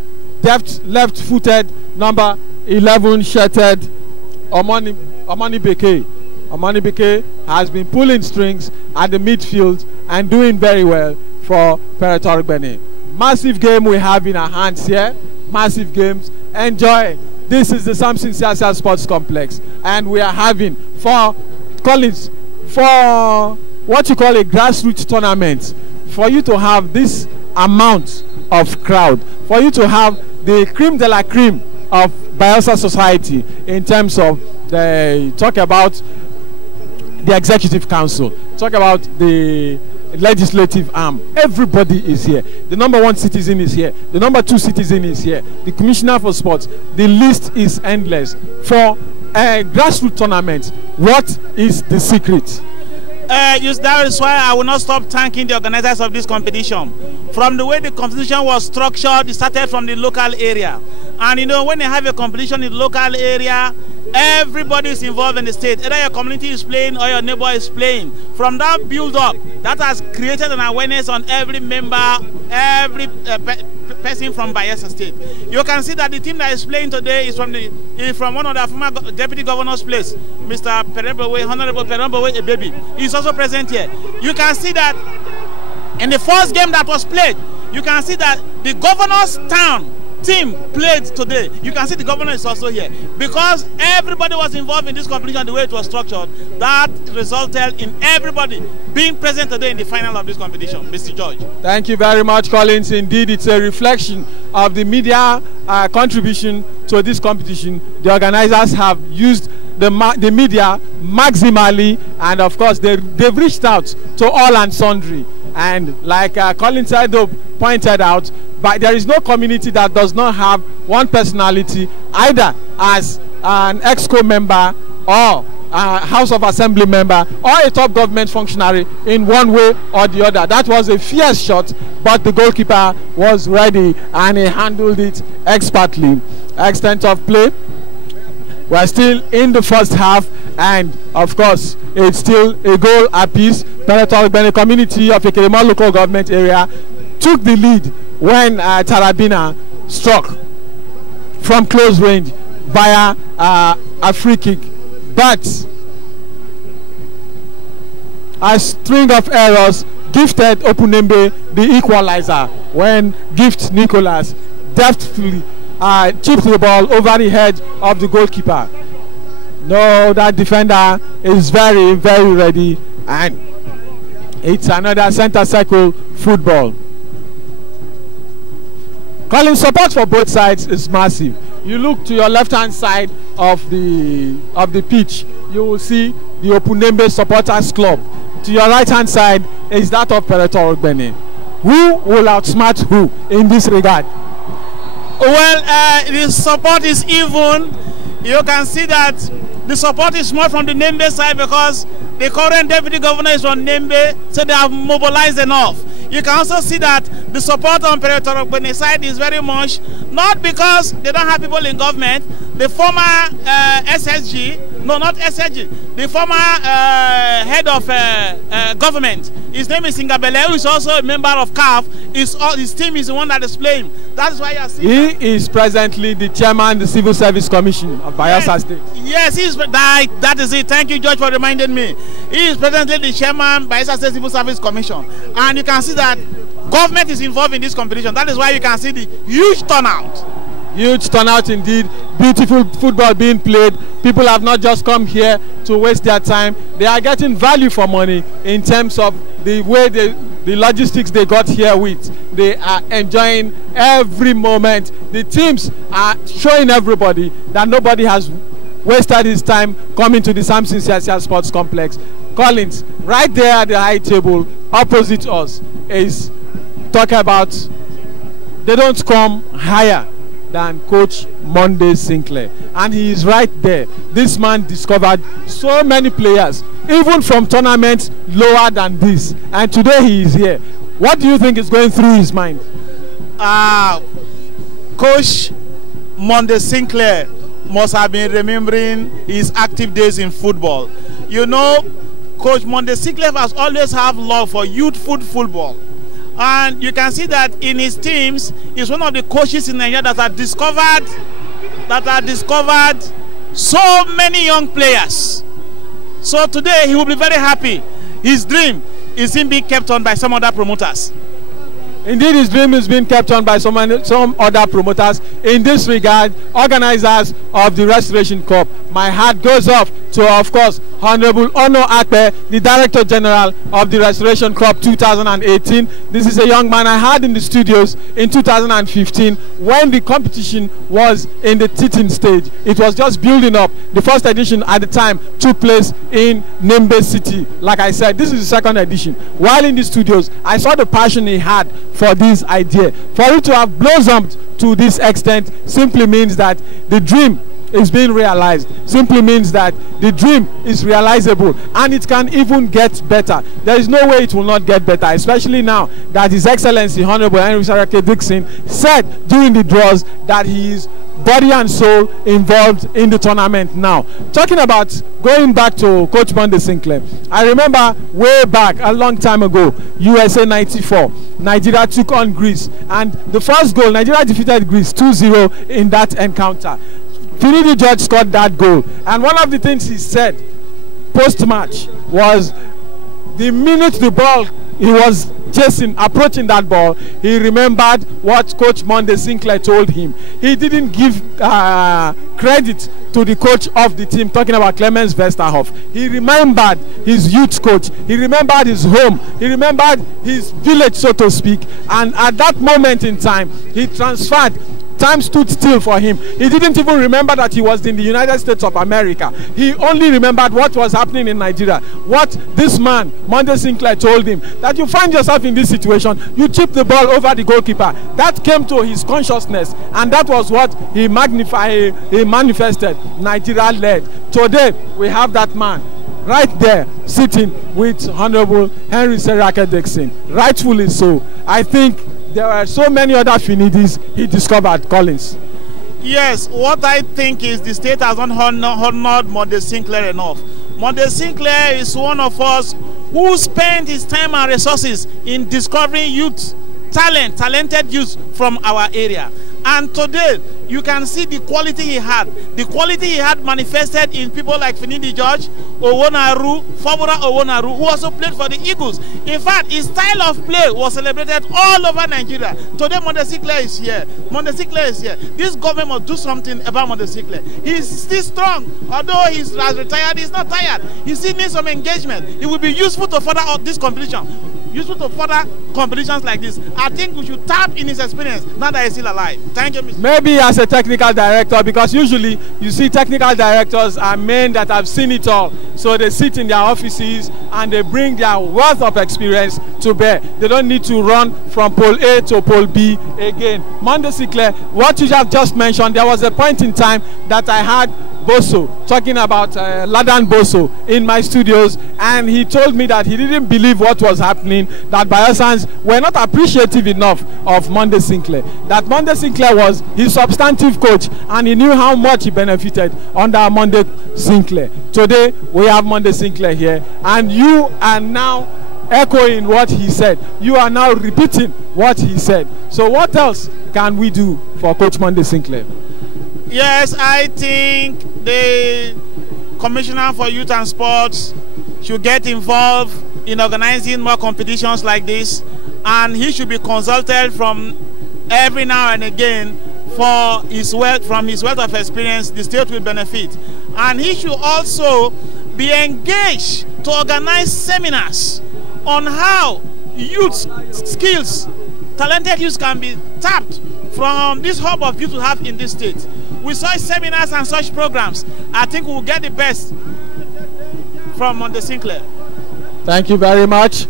left-footed, number 11, shirted, Omani Beke has been pulling strings at the midfield and doing very well for Territory Benin. Massive game we have in our hands here. Massive games. Enjoy. This is the Samson Siasia Sports Complex, and we are having for Collins for what you call a grassroots tournament. For you to have this amount of crowd, for you to have the creme de la creme of Bayelsa society in terms of talk about the executive council, talk about the legislative arm. Everybody is here. The number 1 citizen is here. The number 2 citizen is here. The commissioner for sports. The list is endless. For a grassroots tournament, what is the secret? That is why I will not stop thanking the organizers of this competition. From the way the competition was structured, it started from the local area. And you know, when you have a competition in the local area, everybody is involved in the state. Either your community is playing or your neighbor is playing. From that build-up, that has created an awareness on every member, every person from Bayelsa State. You can see that the team that is playing today is from one of the former deputy governor's place, Mr. Honorable Perembowe Baby. He's also present here. You can see that in the first game that was played, you can see that the governor's town team played today. You can see the governor is also here because everybody was involved in this competition the way it was structured. That resulted in everybody being present today in the final of this competition. Mr. George. Thank you very much, Collins. Indeed, it's a reflection of the media contribution to this competition. The organizers have used the media maximally, and of course they've reached out to all and sundry. And like Collins pointed out, but there is no community that does not have one personality, either as an EXCO member or a House of Assembly member or a top government functionary in one way or the other. That was a fierce shot, but the goalkeeper was ready and he handled it expertly. Extent of play, we're still in the first half, and of course it's still a goal apiece. Territory Benin community of Ekerema local government area took the lead when Tarabina struck from close range via a free kick. But a string of errors gifted Opunembe the equalizer when Gift Nicholas deftly chipped the ball over the head of the goalkeeper. No, that defender is very, very ready, and it's another center circle football. Calling support for both sides is massive. You look to your left-hand side of the pitch, you will see the Opunembe Supporters Club. To your right-hand side is that of Peretor Ogbene. Who will outsmart who in this regard? Well, the support is even. You can see that the support is more from the Nembe side because the current deputy governor is from Nembe, so they have mobilized enough. You can also see that the support on Peretor Ogbene side is very much, not because they don't have people in government. The former SSG, no, not SSG, the former head of government, his name is Singabele, who is also a member of CAF. His team is the one that is playing. That is why you are seeing. He is presently the chairman of the Civil Service Commission of Bayelsa State. Yes, that is it. Thank you, George, for reminding me. He is presently the chairman of Bayelsa State Civil Service Commission. And you can see that government is involved in this competition. That is why you can see the huge turnout. Huge turnout indeed. Beautiful football being played. People have not just come here to waste their time. They are getting value for money in terms of the way the logistics they got here with. They are enjoying every moment. The teams are showing everybody that nobody has wasted his time coming to the Samson Siasia Sports Complex. Collins, right there at the high table opposite us, is talking about they don't come higher than Coach Monday Sinclair, and he is right there. This man discovered so many players, even from tournaments lower than this, and today he is here. What do you think is going through his mind? Coach Monday Sinclair must have been remembering his active days in football. You know, Coach Monday Sinclair has always have love for youthful football. And you can see that in his teams, he's one of the coaches in Nigeria that are discovered so many young players. So today he will be very happy. His dream is him being kept on by some other promoters. Indeed, his dream is being kept on by some other promoters. In this regard, organizers of the Restoration Cup, my heart goes off to, of course, Honorable Ono Akpe, the Director General of the Restoration Cup 2018. This is a young man I had in the studios in 2015 when the competition was in the teething stage. It was just building up. The first edition at the time took place in Nembe City. Like I said, this is the second edition. While in the studios, I saw the passion he had for this idea. For it to have blossomed to this extent simply means that the dream is being realized, simply means that the dream is realizable, and it can even get better. There is no way it will not get better, especially now that His Excellency Honorable Henry Sarake Dixon said during the draws that he is body and soul involved in the tournament now. Talking about going back to Coach Monday Sinclair, I remember way back a long time ago, USA 94, Nigeria took on Greece, and the first goal, Nigeria defeated Greece 2-0 in that encounter. Finidi George scored that goal, and one of the things he said post-match was the minute the ball he was approaching that ball, he remembered what Coach Monday Sinclair told him. He didn't give credit to the coach of the team, talking about Clemens Westerhoff. He remembered his youth coach. He remembered his home. He remembered his village, so to speak. And at that moment in time, he transferred. Time stood still for him. He didn't even remember that he was in the United States of America. He only remembered what was happening in Nigeria. What this man, Monday Sinclair, told him, that you find yourself in this situation, you chip the ball over the goalkeeper. That came to his consciousness, and that was what he magnified, he manifested. Nigeria led. Today, we have that man right there sitting with Honorable Henry Sarake Dixon. Rightfully so. I think there are so many other Finidis he discovered, Collins. Yes, what I think is the state has not honored Monday Sinclair enough. Monday Sinclair is one of us who spent his time and resources in discovering youth, talented youth from our area. And today, you can see the quality he had. The quality he had manifested in people like Finidi George, Owonaru, Fabura Owonaru, who also played for the Eagles. In fact, his style of play was celebrated all over Nigeria. Today, Monday Sinclair is here. Monday Sinclair is here. This government must do something about Monday Sinclair. He's still strong. Although he has retired, he's not tired. He still needs some engagement. It will be useful to further this competition. Useful to further competitions like this. I think we should tap in his experience now that he's still alive. Thank you, Mr. Maybe as was a technical director, because usually you see technical directors are men that have seen it all. So they sit in their offices and they bring their wealth of experience to bear. They don't need to run from pole A to pole B again. Monday Sinclair, what you have just mentioned, there was a point in time that I had Boso talking about Ladan Boso in my studios, and he told me that he didn't believe what was happening, that Bayelsans were not appreciative enough of Monday Sinclair, that Monday Sinclair was his substantive coach and he knew how much he benefited under Monday Sinclair. Today we have Monday Sinclair here, and you are now echoing what he said. You are now repeating what he said. So what else can we do for Coach Monday Sinclair? Yes, I think the Commissioner for Youth and Sports should get involved in organizing more competitions like this, and he should be consulted from every now and again for his wealth, from his wealth of experience. The state will benefit, and he should also be engaged to organize seminars on how youth skills, talented youth can be tapped from this hub of youth we have in this state. With such seminars and such programs, I think we will get the best from Monday Sinclair. Thank you very much.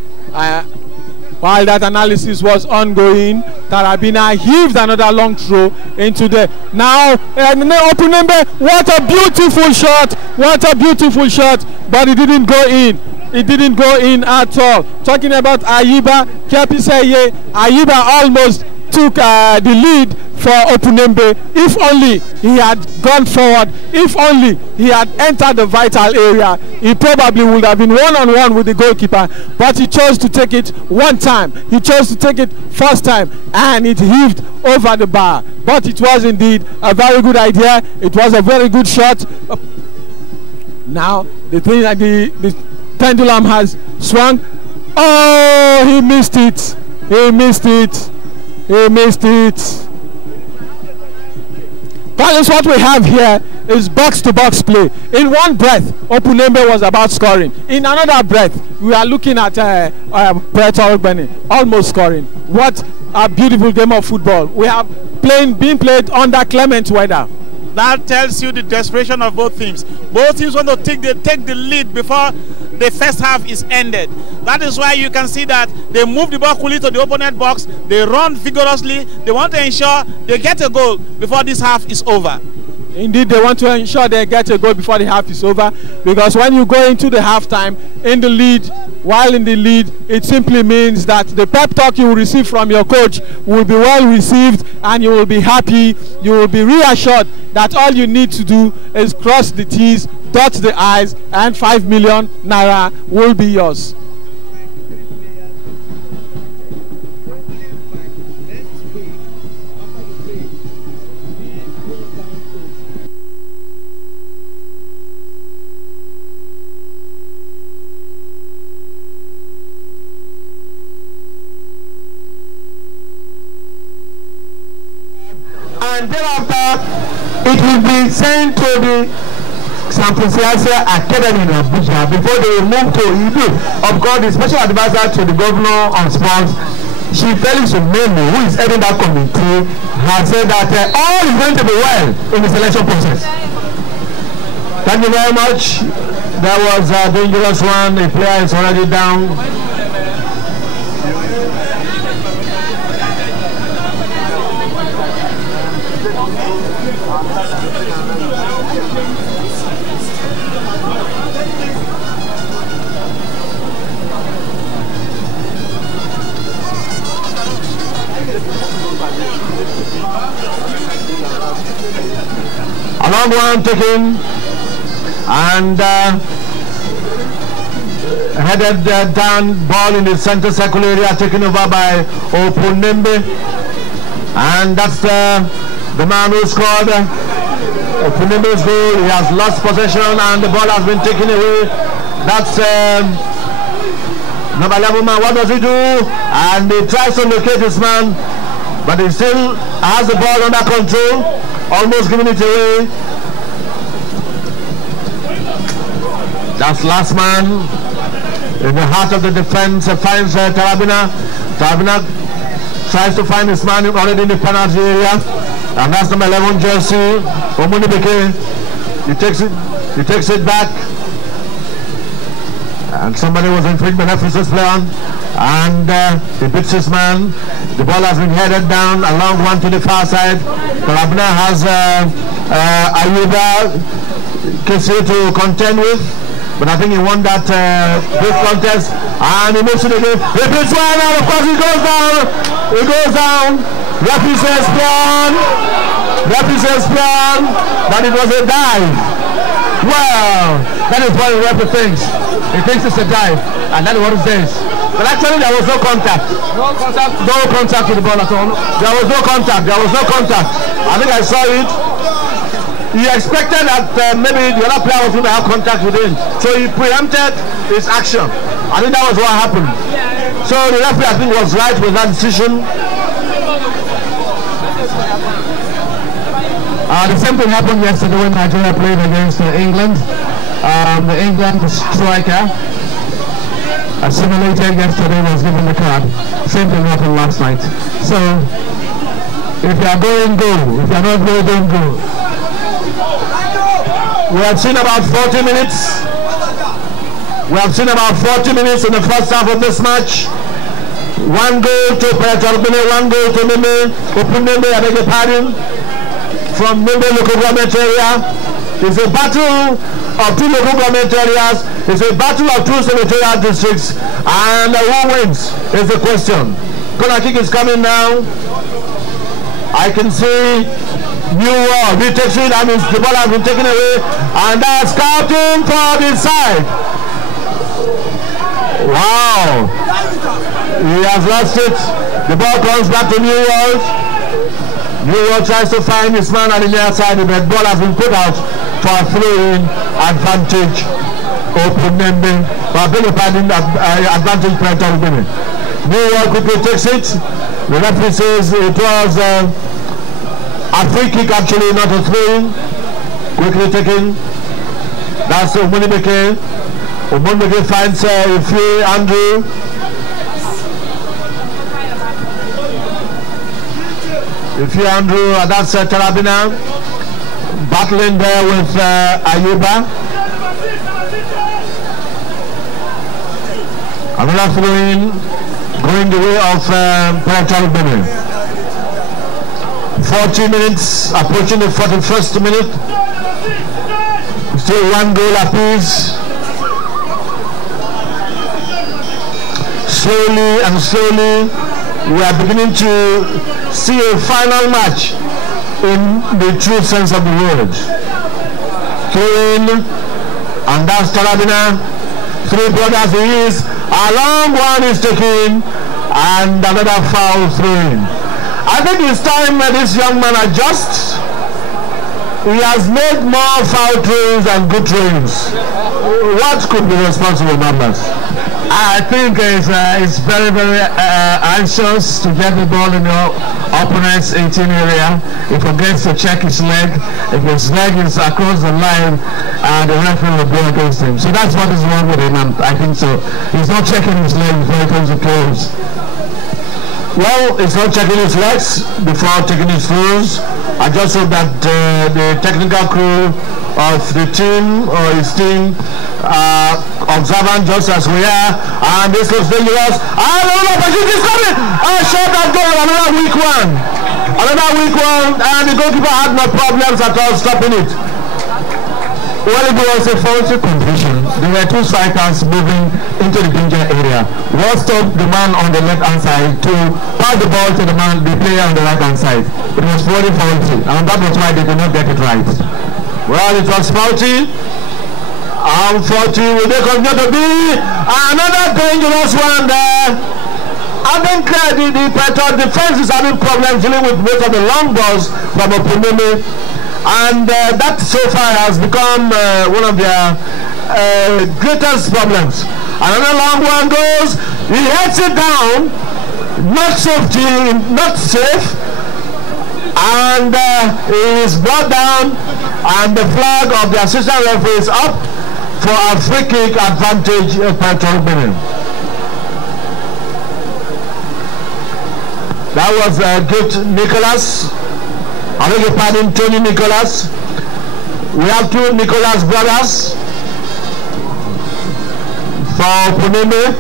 While that analysis was ongoing, Tarabina heaved another long throw into the now Opunembe. What a beautiful shot! What a beautiful shot! But it didn't go in. It didn't go in at all. Talking about Ayiba, Kepiseye, Ayiba almost took the lead for Opunembe. If only he had gone forward, if only he had entered the vital area, he probably would have been one-on-one with the goalkeeper, but he chose to take it one time. He chose to take it first time, and it heaved over the bar. But it was indeed a very good idea. It was a very good shot. Now the thing that the pendulum has swung. Oh, he missed it. He missed it. He missed it. That is what we have here, is box-to-box play. In one breath, Opunembe was about scoring. In another breath, we are looking at Puerto Ogbeni almost scoring. What a beautiful game of football. We have being played under clement weather. That tells you the desperation of both teams. Both teams want to take the lead before the first half is ended. That is why you can see that they move the ball quickly to the opponent box. They run vigorously. They want to ensure they get a goal before this half is over. Indeed, they want to ensure they get a goal before the half is over, because when you go into the halftime in the lead, while in the lead, it simply means that the pep talk you will receive from your coach will be well received, and you will be happy, you will be reassured that all you need to do is cross the T's, dot the I's, and 5 million naira will be yours. And thereafter, it will be sent to the San Francisco Academy in Abuja before they move to Ibu. Of course, the special advisor to the governor on sports, Chief Felix Umemu, who is heading that committee, has said that all is going to be well in the selection process. Thank you very much. That was a dangerous one. The player is already down. A long one taken and headed down, ball in the center circle area taken over by Opunembe, and that's the man who scored Opunembe's goal. He has lost possession and the ball has been taken away. That's number 11 man. What does he do? And he tries to locate this man, but he still has the ball under control, almost giving it away. That's last man in the heart of the defense. Finds Tarabina. Tarabina tries to find his man already in the penalty area. And that's number 11 jersey, Omunibeke. He takes it back. And somebody was infringement of his plan. And he beats his man. The ball has been headed down along one to the far side. Kalabna has Ayuba Kessie to contend with. But I think he won that big contest. And he moves to the game. He beats one and of course he goes down. He goes down. Referee says plan that it was a dive. Well, that is what the referee thinks. He thinks it's a dive. And that is what it says. But actually there was no contact. No contact with the ball at all. There was no contact. I think I saw it. He expected that maybe the other player was going to have contact with him. So he preempted his action. I think that was what happened. So the referee, I think, was right with that decision. The same thing happened yesterday when Nigeria played against England. The England striker assimilated yesterday was given the card. Same thing happened last night. So if you are going, go. If you are not going, don't go. We have seen about 40 minutes. In the first half of this match. One goal to Petalbine, one goal to Mime, I beg your pardon, from Mime local government area. It's a battle of two local government areas. It's a battle of two senatorial districts. And who wins is the question. Corner kick is coming now. I can see New World. He takes it, that means the ball has been taken away. And that's scouting for the side. Wow. He has lost it. The ball comes back to New World. New World tries to find his man on the near side. The ball has been put out for a throw-in advantage. Advantage Puerto Rico. New World quickly takes it. The referee says it was a free kick, actually, not a throw-in. Quickly taken. That's Omunibeke. Omunibeke finds Ife Andrew. Ife Andrew, that's Tarabina. Battling there with Ayuba. Another throw-in going the way of Puerto Rico. 40 minutes, approaching the 41st minute. Still one goal apiece. Slowly, we are beginning to see a final match in the true sense of the word. Throw-in, and that's Tarabina. Three brothers he is. A long one is taken, and another foul throw-in. I think it's time this young man adjusts. He has made more foul throws than good throws. What could be responsible numbers? I think it's very, very anxious to get the ball in the opponent's 18 area. He forgets to check his leg. If his leg is across the line, the referee will go against him. So that's what is wrong with him, and I think so. He's not checking his leg before he comes to close. Well, he's not checking his legs before taking his throws. I just hope that the technical crew of the team or his team observant just as we are. And this looks dangerous. And another opportunity is coming. Shot that goal. Another weak one. And the goalkeeper had no problems at all stopping it. Well, it was a faulty condition. There were two strikers moving into the danger area. One stopped the man on the left-hand side to pass the ball to the player on the right-hand side. It was very faulty, and that was why they did not get it right. Well, it was faulty. And faulty will they continue to be another dangerous one there. I think the defense is having problems dealing with most of the long balls from Opuneme. And that so far has become one of their greatest problems. Another long one goes, he heads it down, not safe, and he is brought down, and the flag of the assistant referee is up for a free kick advantage per Torbinin. That was Gift Nicholas. I beg your pardon, Tony Nicholas. We have two Nicholas brothers for Puneme.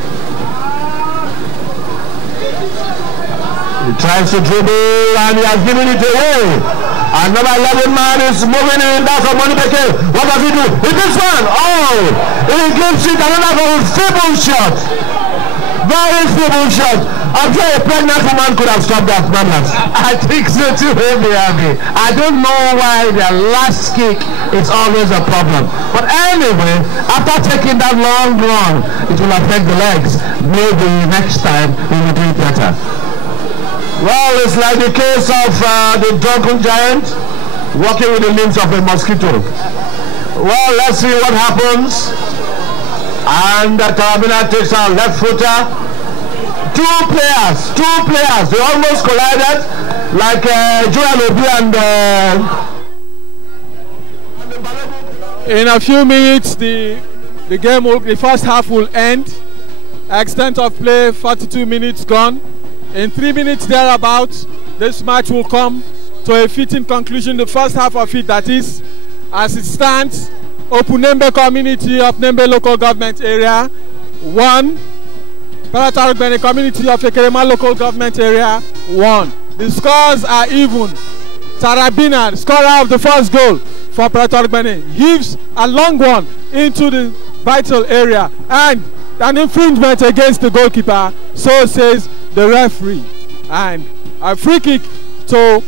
He tries to dribble and he has given it away. And number 11 man is moving in. That's a Monibeke. What does he do? He takes one. Oh! He gives it another feeble shot. Very feeble shot. I'm sure a pregnant woman could have stopped that, Mamas. I think so too, Heavy. I don't know why their last kick is always a problem. But anyway, after taking that long run, it will affect the legs. Maybe next time we will do it better. Well, it's like the case of the drunken giant walking with the limbs of a mosquito. Well, let's see what happens. And Tarabina takes our left footer. Two players. They almost collided like Joel Obi and... In a few minutes, the first half will end. Extent of play, 42 minutes gone. In 3 minutes thereabouts, this match will come to a fitting conclusion. The first half of it, that is, as it stands, Opunembe community of Nembe local government area 1, Paratarubene community of Ekerema local government area 1. The scores are even. Tarabina, the scorer of the first goal for Paratarubene, gives a long one into the vital area and an infringement against the goalkeeper, so says the referee. And a free kick to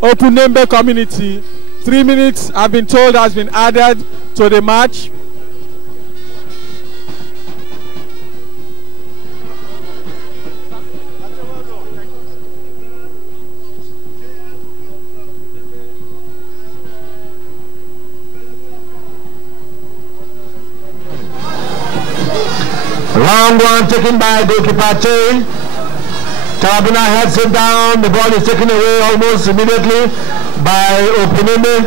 Opunembe community. 3 minutes, I've been told, has been added to the match. Long one taken by goalkeeper Tay. Tarabina heads it down. The ball is taken away almost immediately by Opuneme.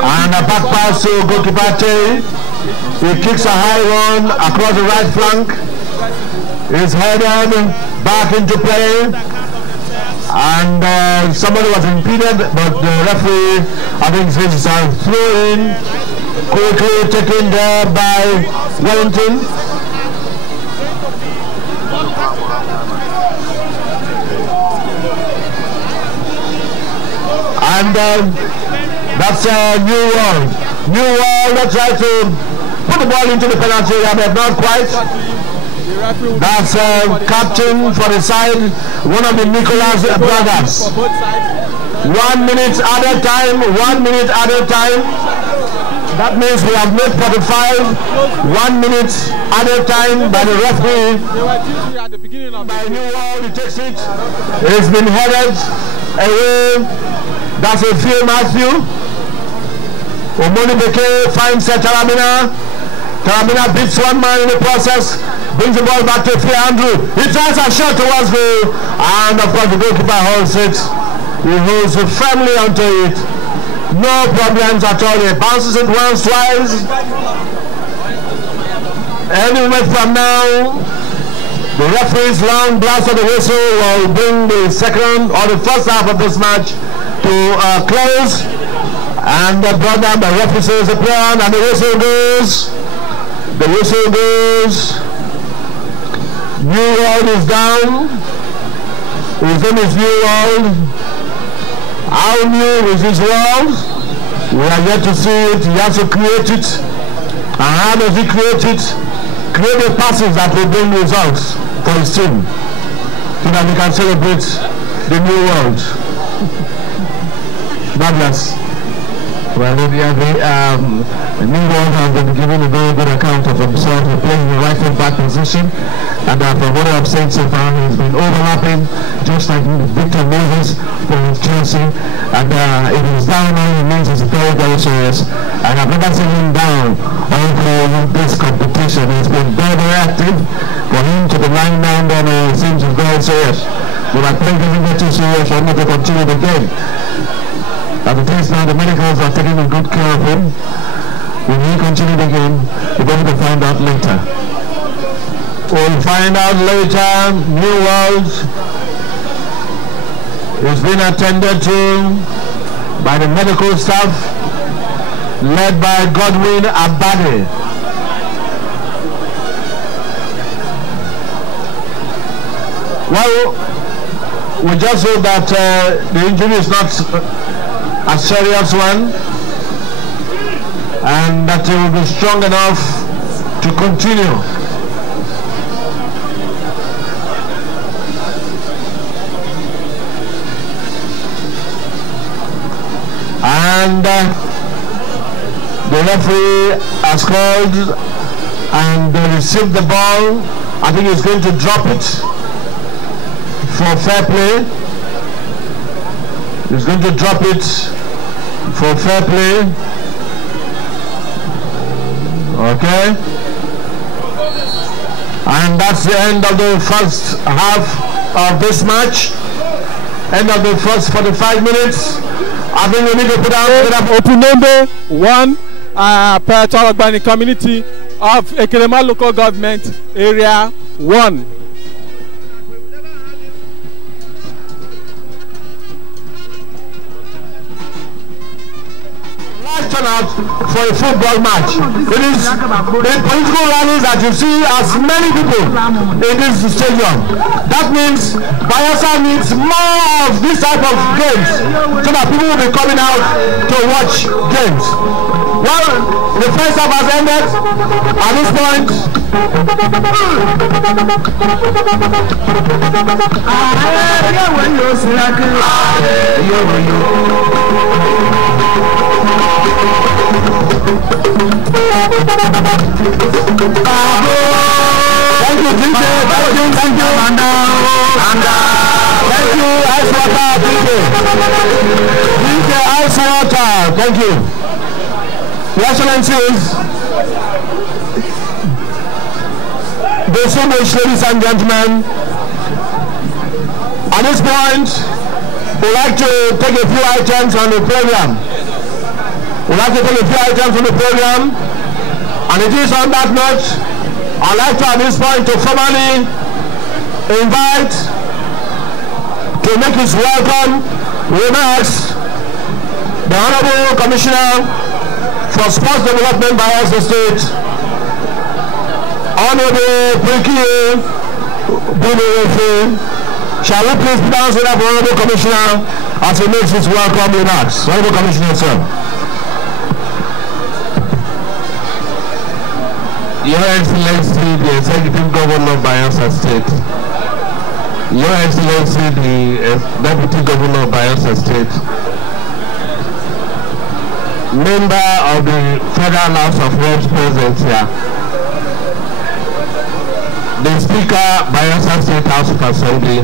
And a back pass to goalkeeper Tay. He kicks a high one across the right flank. He's headed back into play. And somebody was impeded, but the referee, I think, says it's a throw in. Quickly taken there by Wellington. And that's New World. New World, let's try to put the ball into the penalty area, but not quite. That's captain for the side, one of the Nicholas brothers. 1 minute added time, 1 minute added time. That means we have made 45. 1 minute added time by the referee. By New World, he takes it. It's been headed away. That's a Phil Matthew. Omoni Beke finds Tarabina. Tarabina beats one man in the process. Brings the ball back to Phil Andrew. He tries a shot towards goal. And of course the goalkeeper holds it. He holds firmly onto it. No problems at all. He bounces it once, twice. Any minute from now, the referee's long blast of the whistle will bring the second or the first half of this match to a close. And brought down the referee says the play on, and the whistle goes. The whistle goes. New World is down. His name is New World. How new is his world? We are yet to see it. He has to create it. And how does he create it? Create the passes that will bring results for his team, so that we can celebrate the new world. Douglas. Well, the New World has been given a very good account of himself. He plays in the right back position, and from what I've seen so far, he's been overlapping just like Victor Moses for Chelsea. And if he's down now, it means he's very, very serious. And I've never seen him down all through this competition. He's been very, very active. For him to be lying down there, it seems he's very serious. But I think he doesn't get too serious for him to continue the game. As it is now, the medicals are taking a good care of him. When he continue the game, we're going to find out later. We'll find out later. New World is being attended to by the medical staff led by Godwin Abade. Well, we just hope that the injury is not a serious one and that he will be strong enough to continue. And the referee has called and they received the ball. I think he's going to drop it for fair play. He's going to drop it for fair play. Okay. And that's the end of the first half of this match. End of the first 45 minutes. I think we need to put out Opunombe 1 per Torogbani community of Ekelema local government area 1. Turnout for a football match. It is the political rallies that you see as many people in this stadium. That means Bayelsa needs more of this type of games so that people will be coming out to watch games. Well, the first half has ended. At this point, thank you, DJ. Thank you, Amanda. Thank you, Ice Water, DJ. DJ Ice Water, thank you. Your Excellencies, distinguished ladies and gentlemen, at this point, we'd like to take a few items on the program. And it is on that note, I'd like to at this point to formally invite to make his welcome remarks the Honorable Commissioner for Sports Development by Bayelsa State, Honorable Prikiye Bunewefe. Shall we please put down the Honorable Commissioner as he makes his welcome remarks? Honorable Commissioner, sir. Your Excellency, the Executive Governor of Bayelsa State, Your Excellency, the Deputy Governor of Bayelsa State, Member of the Federal House of Reps present here, the Speaker, Bayelsa State House of Assembly,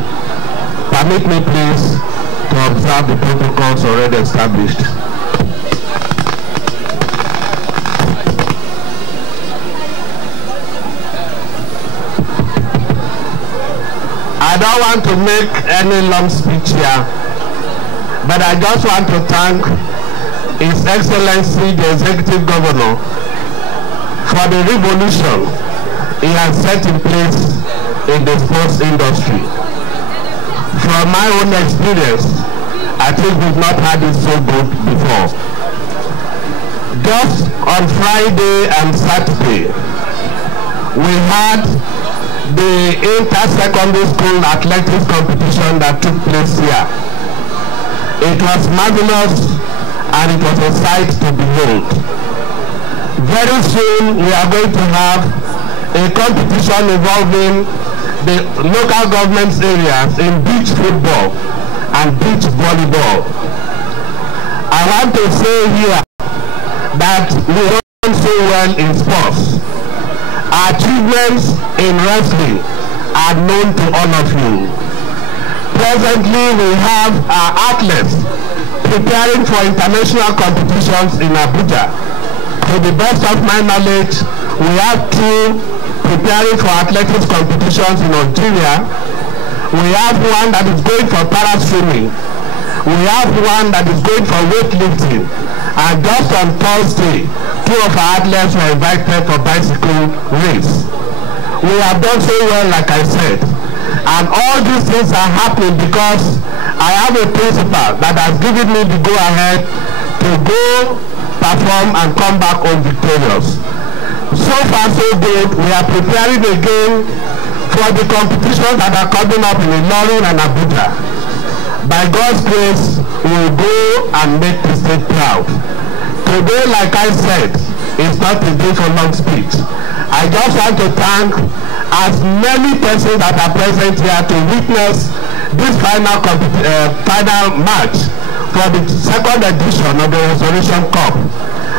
permit me please to observe the protocols already established. I don't want to make any long speech here, but I just want to thank His Excellency the Executive Governor for the revolution he has set in place in the sports industry. From my own experience, I think we've not had it so good before. Just on Friday and Saturday, we had the inter-secondary school athletics competition that took place here. It was marvelous and it was a sight to behold. Very soon we are going to have a competition involving the local government areas in beach football and beach volleyball. I want to say here that we don't so well in sports. Our achievements in wrestling are known to all of you. Presently, we have our athletes preparing for international competitions in Abuja. To the best of my knowledge, we have two preparing for athletics competitions in Algeria. We have one that is going for para-swimming. We have one that is going for weightlifting. And just on Thursday, two of our athletes were invited for bicycle race. We have done so well, like I said. And all these things are happening because I have a principal that has given me the go-ahead to go perform and come back home victorious. So far so good. We are preparing again for the competitions that are coming up in Ilorin and Abuja. By God's grace, we will go and make the state proud. Today, like I said, it's not a day for long speech. I just want to thank as many persons that are present here to witness this final match for the second edition of the Restoration Cup.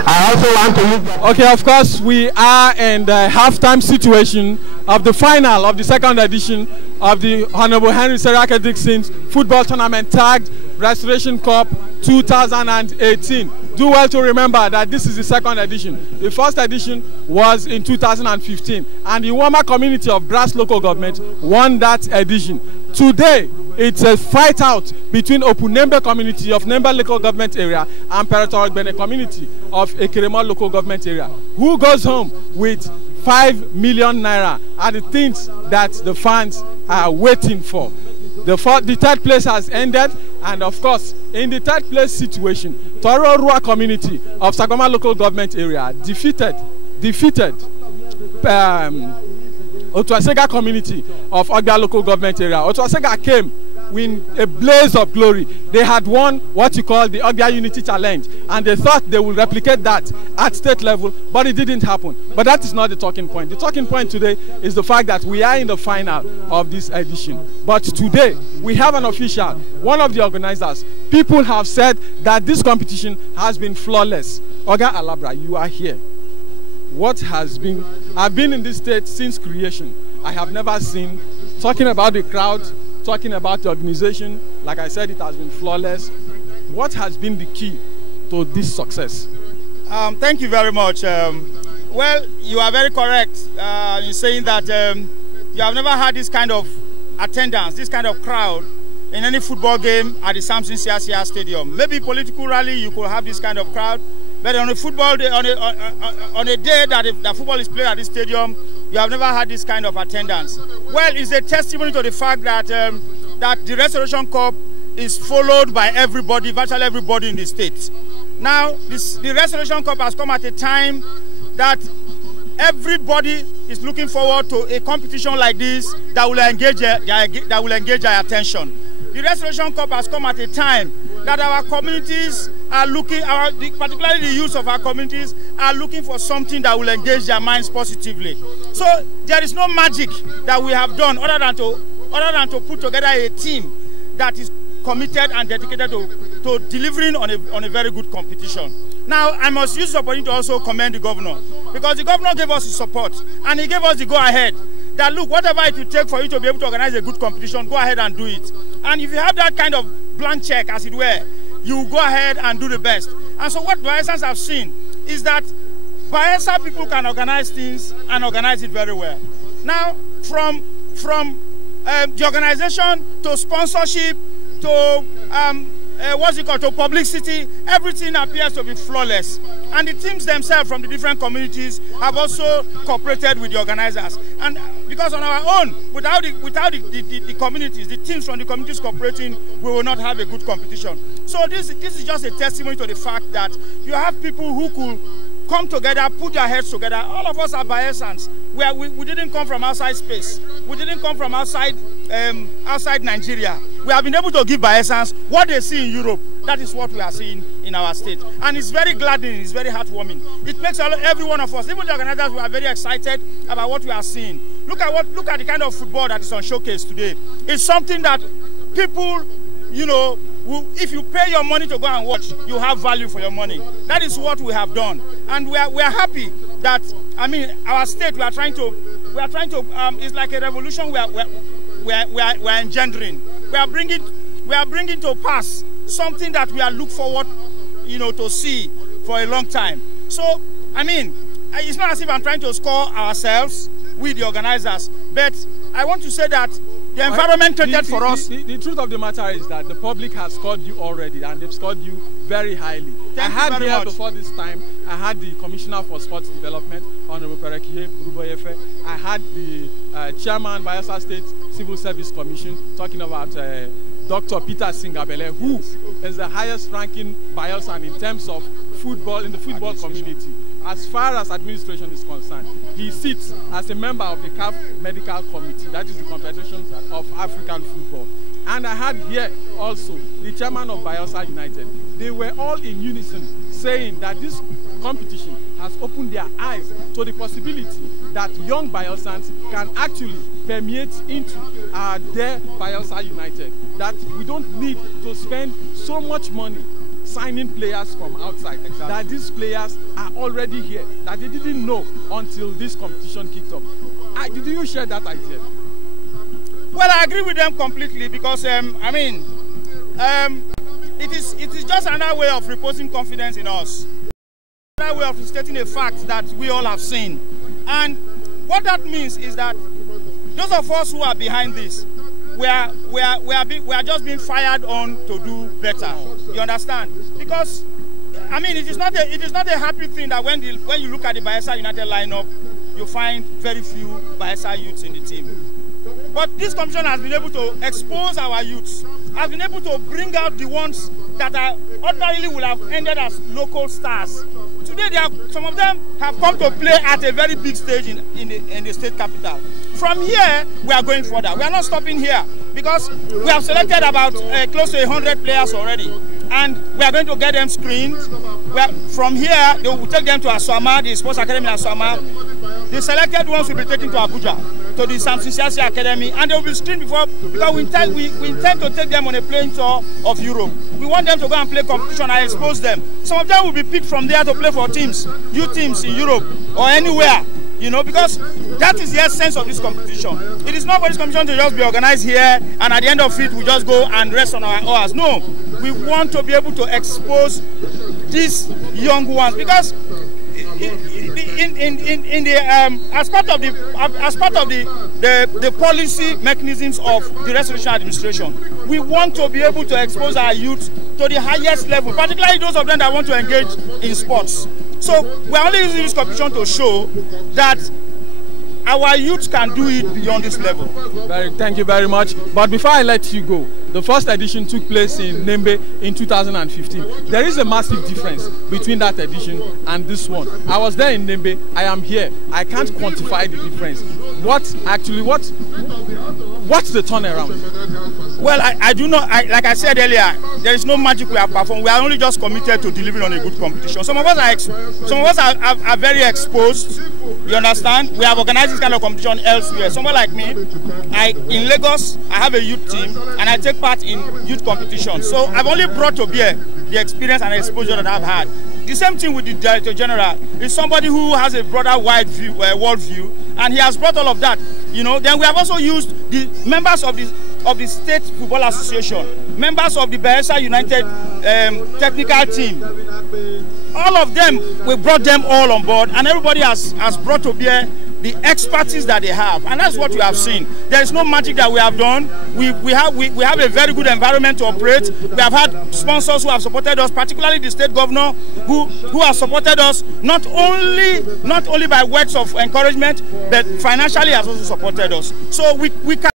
I also want to use... Okay, of course, we are in the halftime situation of the final of the second edition of the Honorable Henry Seriake Dixon's football tournament tagged Restoration Cup 2018. Do well to remember that this is the second edition. The first edition was in 2015, and the Iwoma community of Brass local government won that edition. Today, it's a fight out between Opunembe community of Nemba local government area and Peretorgbene community of Ekirema local government area. Who goes home with 5 million naira are the things that the fans are waiting for. The third place has ended, and of course, in the third place situation, Toro Rua community of Sagoma local government area defeated Otuasega community of Ogba local government area. Otuasega came in a blaze of glory. They had won what you call the Ogba Unity Challenge, and they thought they would replicate that at state level, but it didn't happen. But that is not the talking point. The talking point today is the fact that we are in the final of this edition. But today, we have an official, one of the organizers. People have said that this competition has been flawless. Oga Alabra, you are here. What has been... I've been in this state since creation. I have never seen, talking about the crowd, talking about the organization, like I said, it has been flawless. What has been the key to this success? Thank you very much. Well, you are very correct in saying that you have never had this kind of attendance, this kind of crowd in any football game at the Samson Siasia Stadium. Maybe political rally, you could have this kind of crowd. But on a football day, on a day that the football is played at this stadium, you have never had this kind of attendance. Well, it's a testimony to the fact that that the Restoration Cup is followed by everybody, virtually everybody in the state. Now, the Restoration Cup has come at a time that everybody is looking forward to a competition like this that will engage their attention. The Restoration Cup has come at a time that our communities are looking, particularly the youth of our communities, are looking for something that will engage their minds positively. So there is no magic that we have done other than to put together a team that is committed and dedicated to delivering on a very good competition. Now, I must use the opportunity to also commend the governor, because the governor gave us his support and he gave us the go-ahead that, look, whatever it will take for you to be able to organize a good competition, go ahead and do it. And if you have that kind of blank check, as it were, you go ahead and do the best. And so what Bayelsans have seen is that Bayelsa people can organize things and organize it very well. Now, from the organization to sponsorship to to publicity, everything appears to be flawless. And the teams themselves from the different communities have also cooperated with the organizers. And because on our own, without the communities, the teams from the communities cooperating, we will not have a good competition. So this is just a testimony to the fact that you have people who could come together, put their heads together. All of us are Bayelsans. We didn't come from outside space. We didn't come from outside Nigeria. We have been able to give Bayelsans what they see in Europe. That is what we are seeing in our state. And it's very gladdening, it's very heartwarming. It makes every one of us, even the organizers, we are very excited about what we are seeing. Look at the kind of football that is on showcase today. It's something that people, you know, if you pay your money to go and watch, you have value for your money. That is what we have done, and we are happy that, I mean, our state, we are trying to it's like a revolution we are engendering. We are bringing to pass something that we are look forward, you know, to see for a long time. So, I mean, it's not as if I'm trying to score ourselves with the organizers, but I want to say that the environment created for us. The truth of the matter is that the public has scored you already, and they've scored you very highly. Thank you very much. Before this time, I had the Commissioner for Sports Development, Honorable Perekie Ruboyefe. I had the Chairman Bayelsa State Civil Service Commission talking about Dr. Peter Singabele, who is the highest ranking Bayelsan in terms of football in the football community. As far as administration is concerned, he sits as a member of the CAF Medical Committee, that is the Confederation of African Football. And I had here also the chairman of Bayelsa United. They were all in unison saying that this competition has opened their eyes to the possibility that young Bayelsans can actually permeate into their Bayelsa United. That we don't need to spend so much money signing players from outside. Exactly. That these players are already here, that they didn't know until this competition kicked off. Did you share that idea? Well, I agree with them completely because, it is just another way of reposing confidence in us. Another way of stating a fact that we all have seen. And what that means is that those of us who are behind this, we are just being fired on to do better. You understand? Because, it is not a happy thing that when you look at the Bayelsa United lineup, you find very few Bayelsa youths in the team. But this commission has been able to expose our youths, has been able to bring out the ones that are ordinarily would have ended as local stars. Today, some of them have come to play at a very big stage in the state capital. From here, we are going further. We are not stopping here because we have selected about close to 100 players already. And we are going to get them screened. From here, they will take them to Aswama, the sports academy in Aswama. The selected ones will be taken to Abuja, to the Samson Siasi Academy, and they will be screened before, because we intend to take them on a playing tour of Europe. We want them to go and play competition and expose them. Some of them will be picked from there to play for teams, youth teams in Europe or anywhere, because that is the essence of this competition. It is not for this competition to just be organized here and at the end of it we just go and rest on our oars. No, we want to be able to expose these young ones because as part of the policy mechanisms of the restoration administration, we want to be able to expose our youth to the highest level, particularly those of them that want to engage in sports. So we are only using this competition to show that our youth can do it beyond this level. Thank you very much. But before I let you go, the first edition took place in Nembe in 2015. There is a massive difference between that edition and this one. I was there in Nembe. I am here. I can't quantify the difference. What's the turnaround? Well, I do not. Like I said earlier, there is no magic we have performed. We are only just committed to delivering on a good competition. Some of us are very exposed. You understand? We have organized this kind of competition elsewhere. Someone like me, in Lagos, I have a youth team and I take part in youth competition. So I've only brought to bear the experience and exposure that I've had. The same thing with the Director General. Is somebody who has a broader, wide view, world view, and he has brought all of that. Then we have also used the members of the State Football Association, members of the Bayelsa United technical team. All of them, we brought them all on board, and everybody has brought to bear the expertise that they have, and that's what we have seen. There is no magic that we have done. We have a very good environment to operate. We have had sponsors who have supported us, particularly the state governor who has supported us not only by words of encouragement, but financially has also supported us. So we can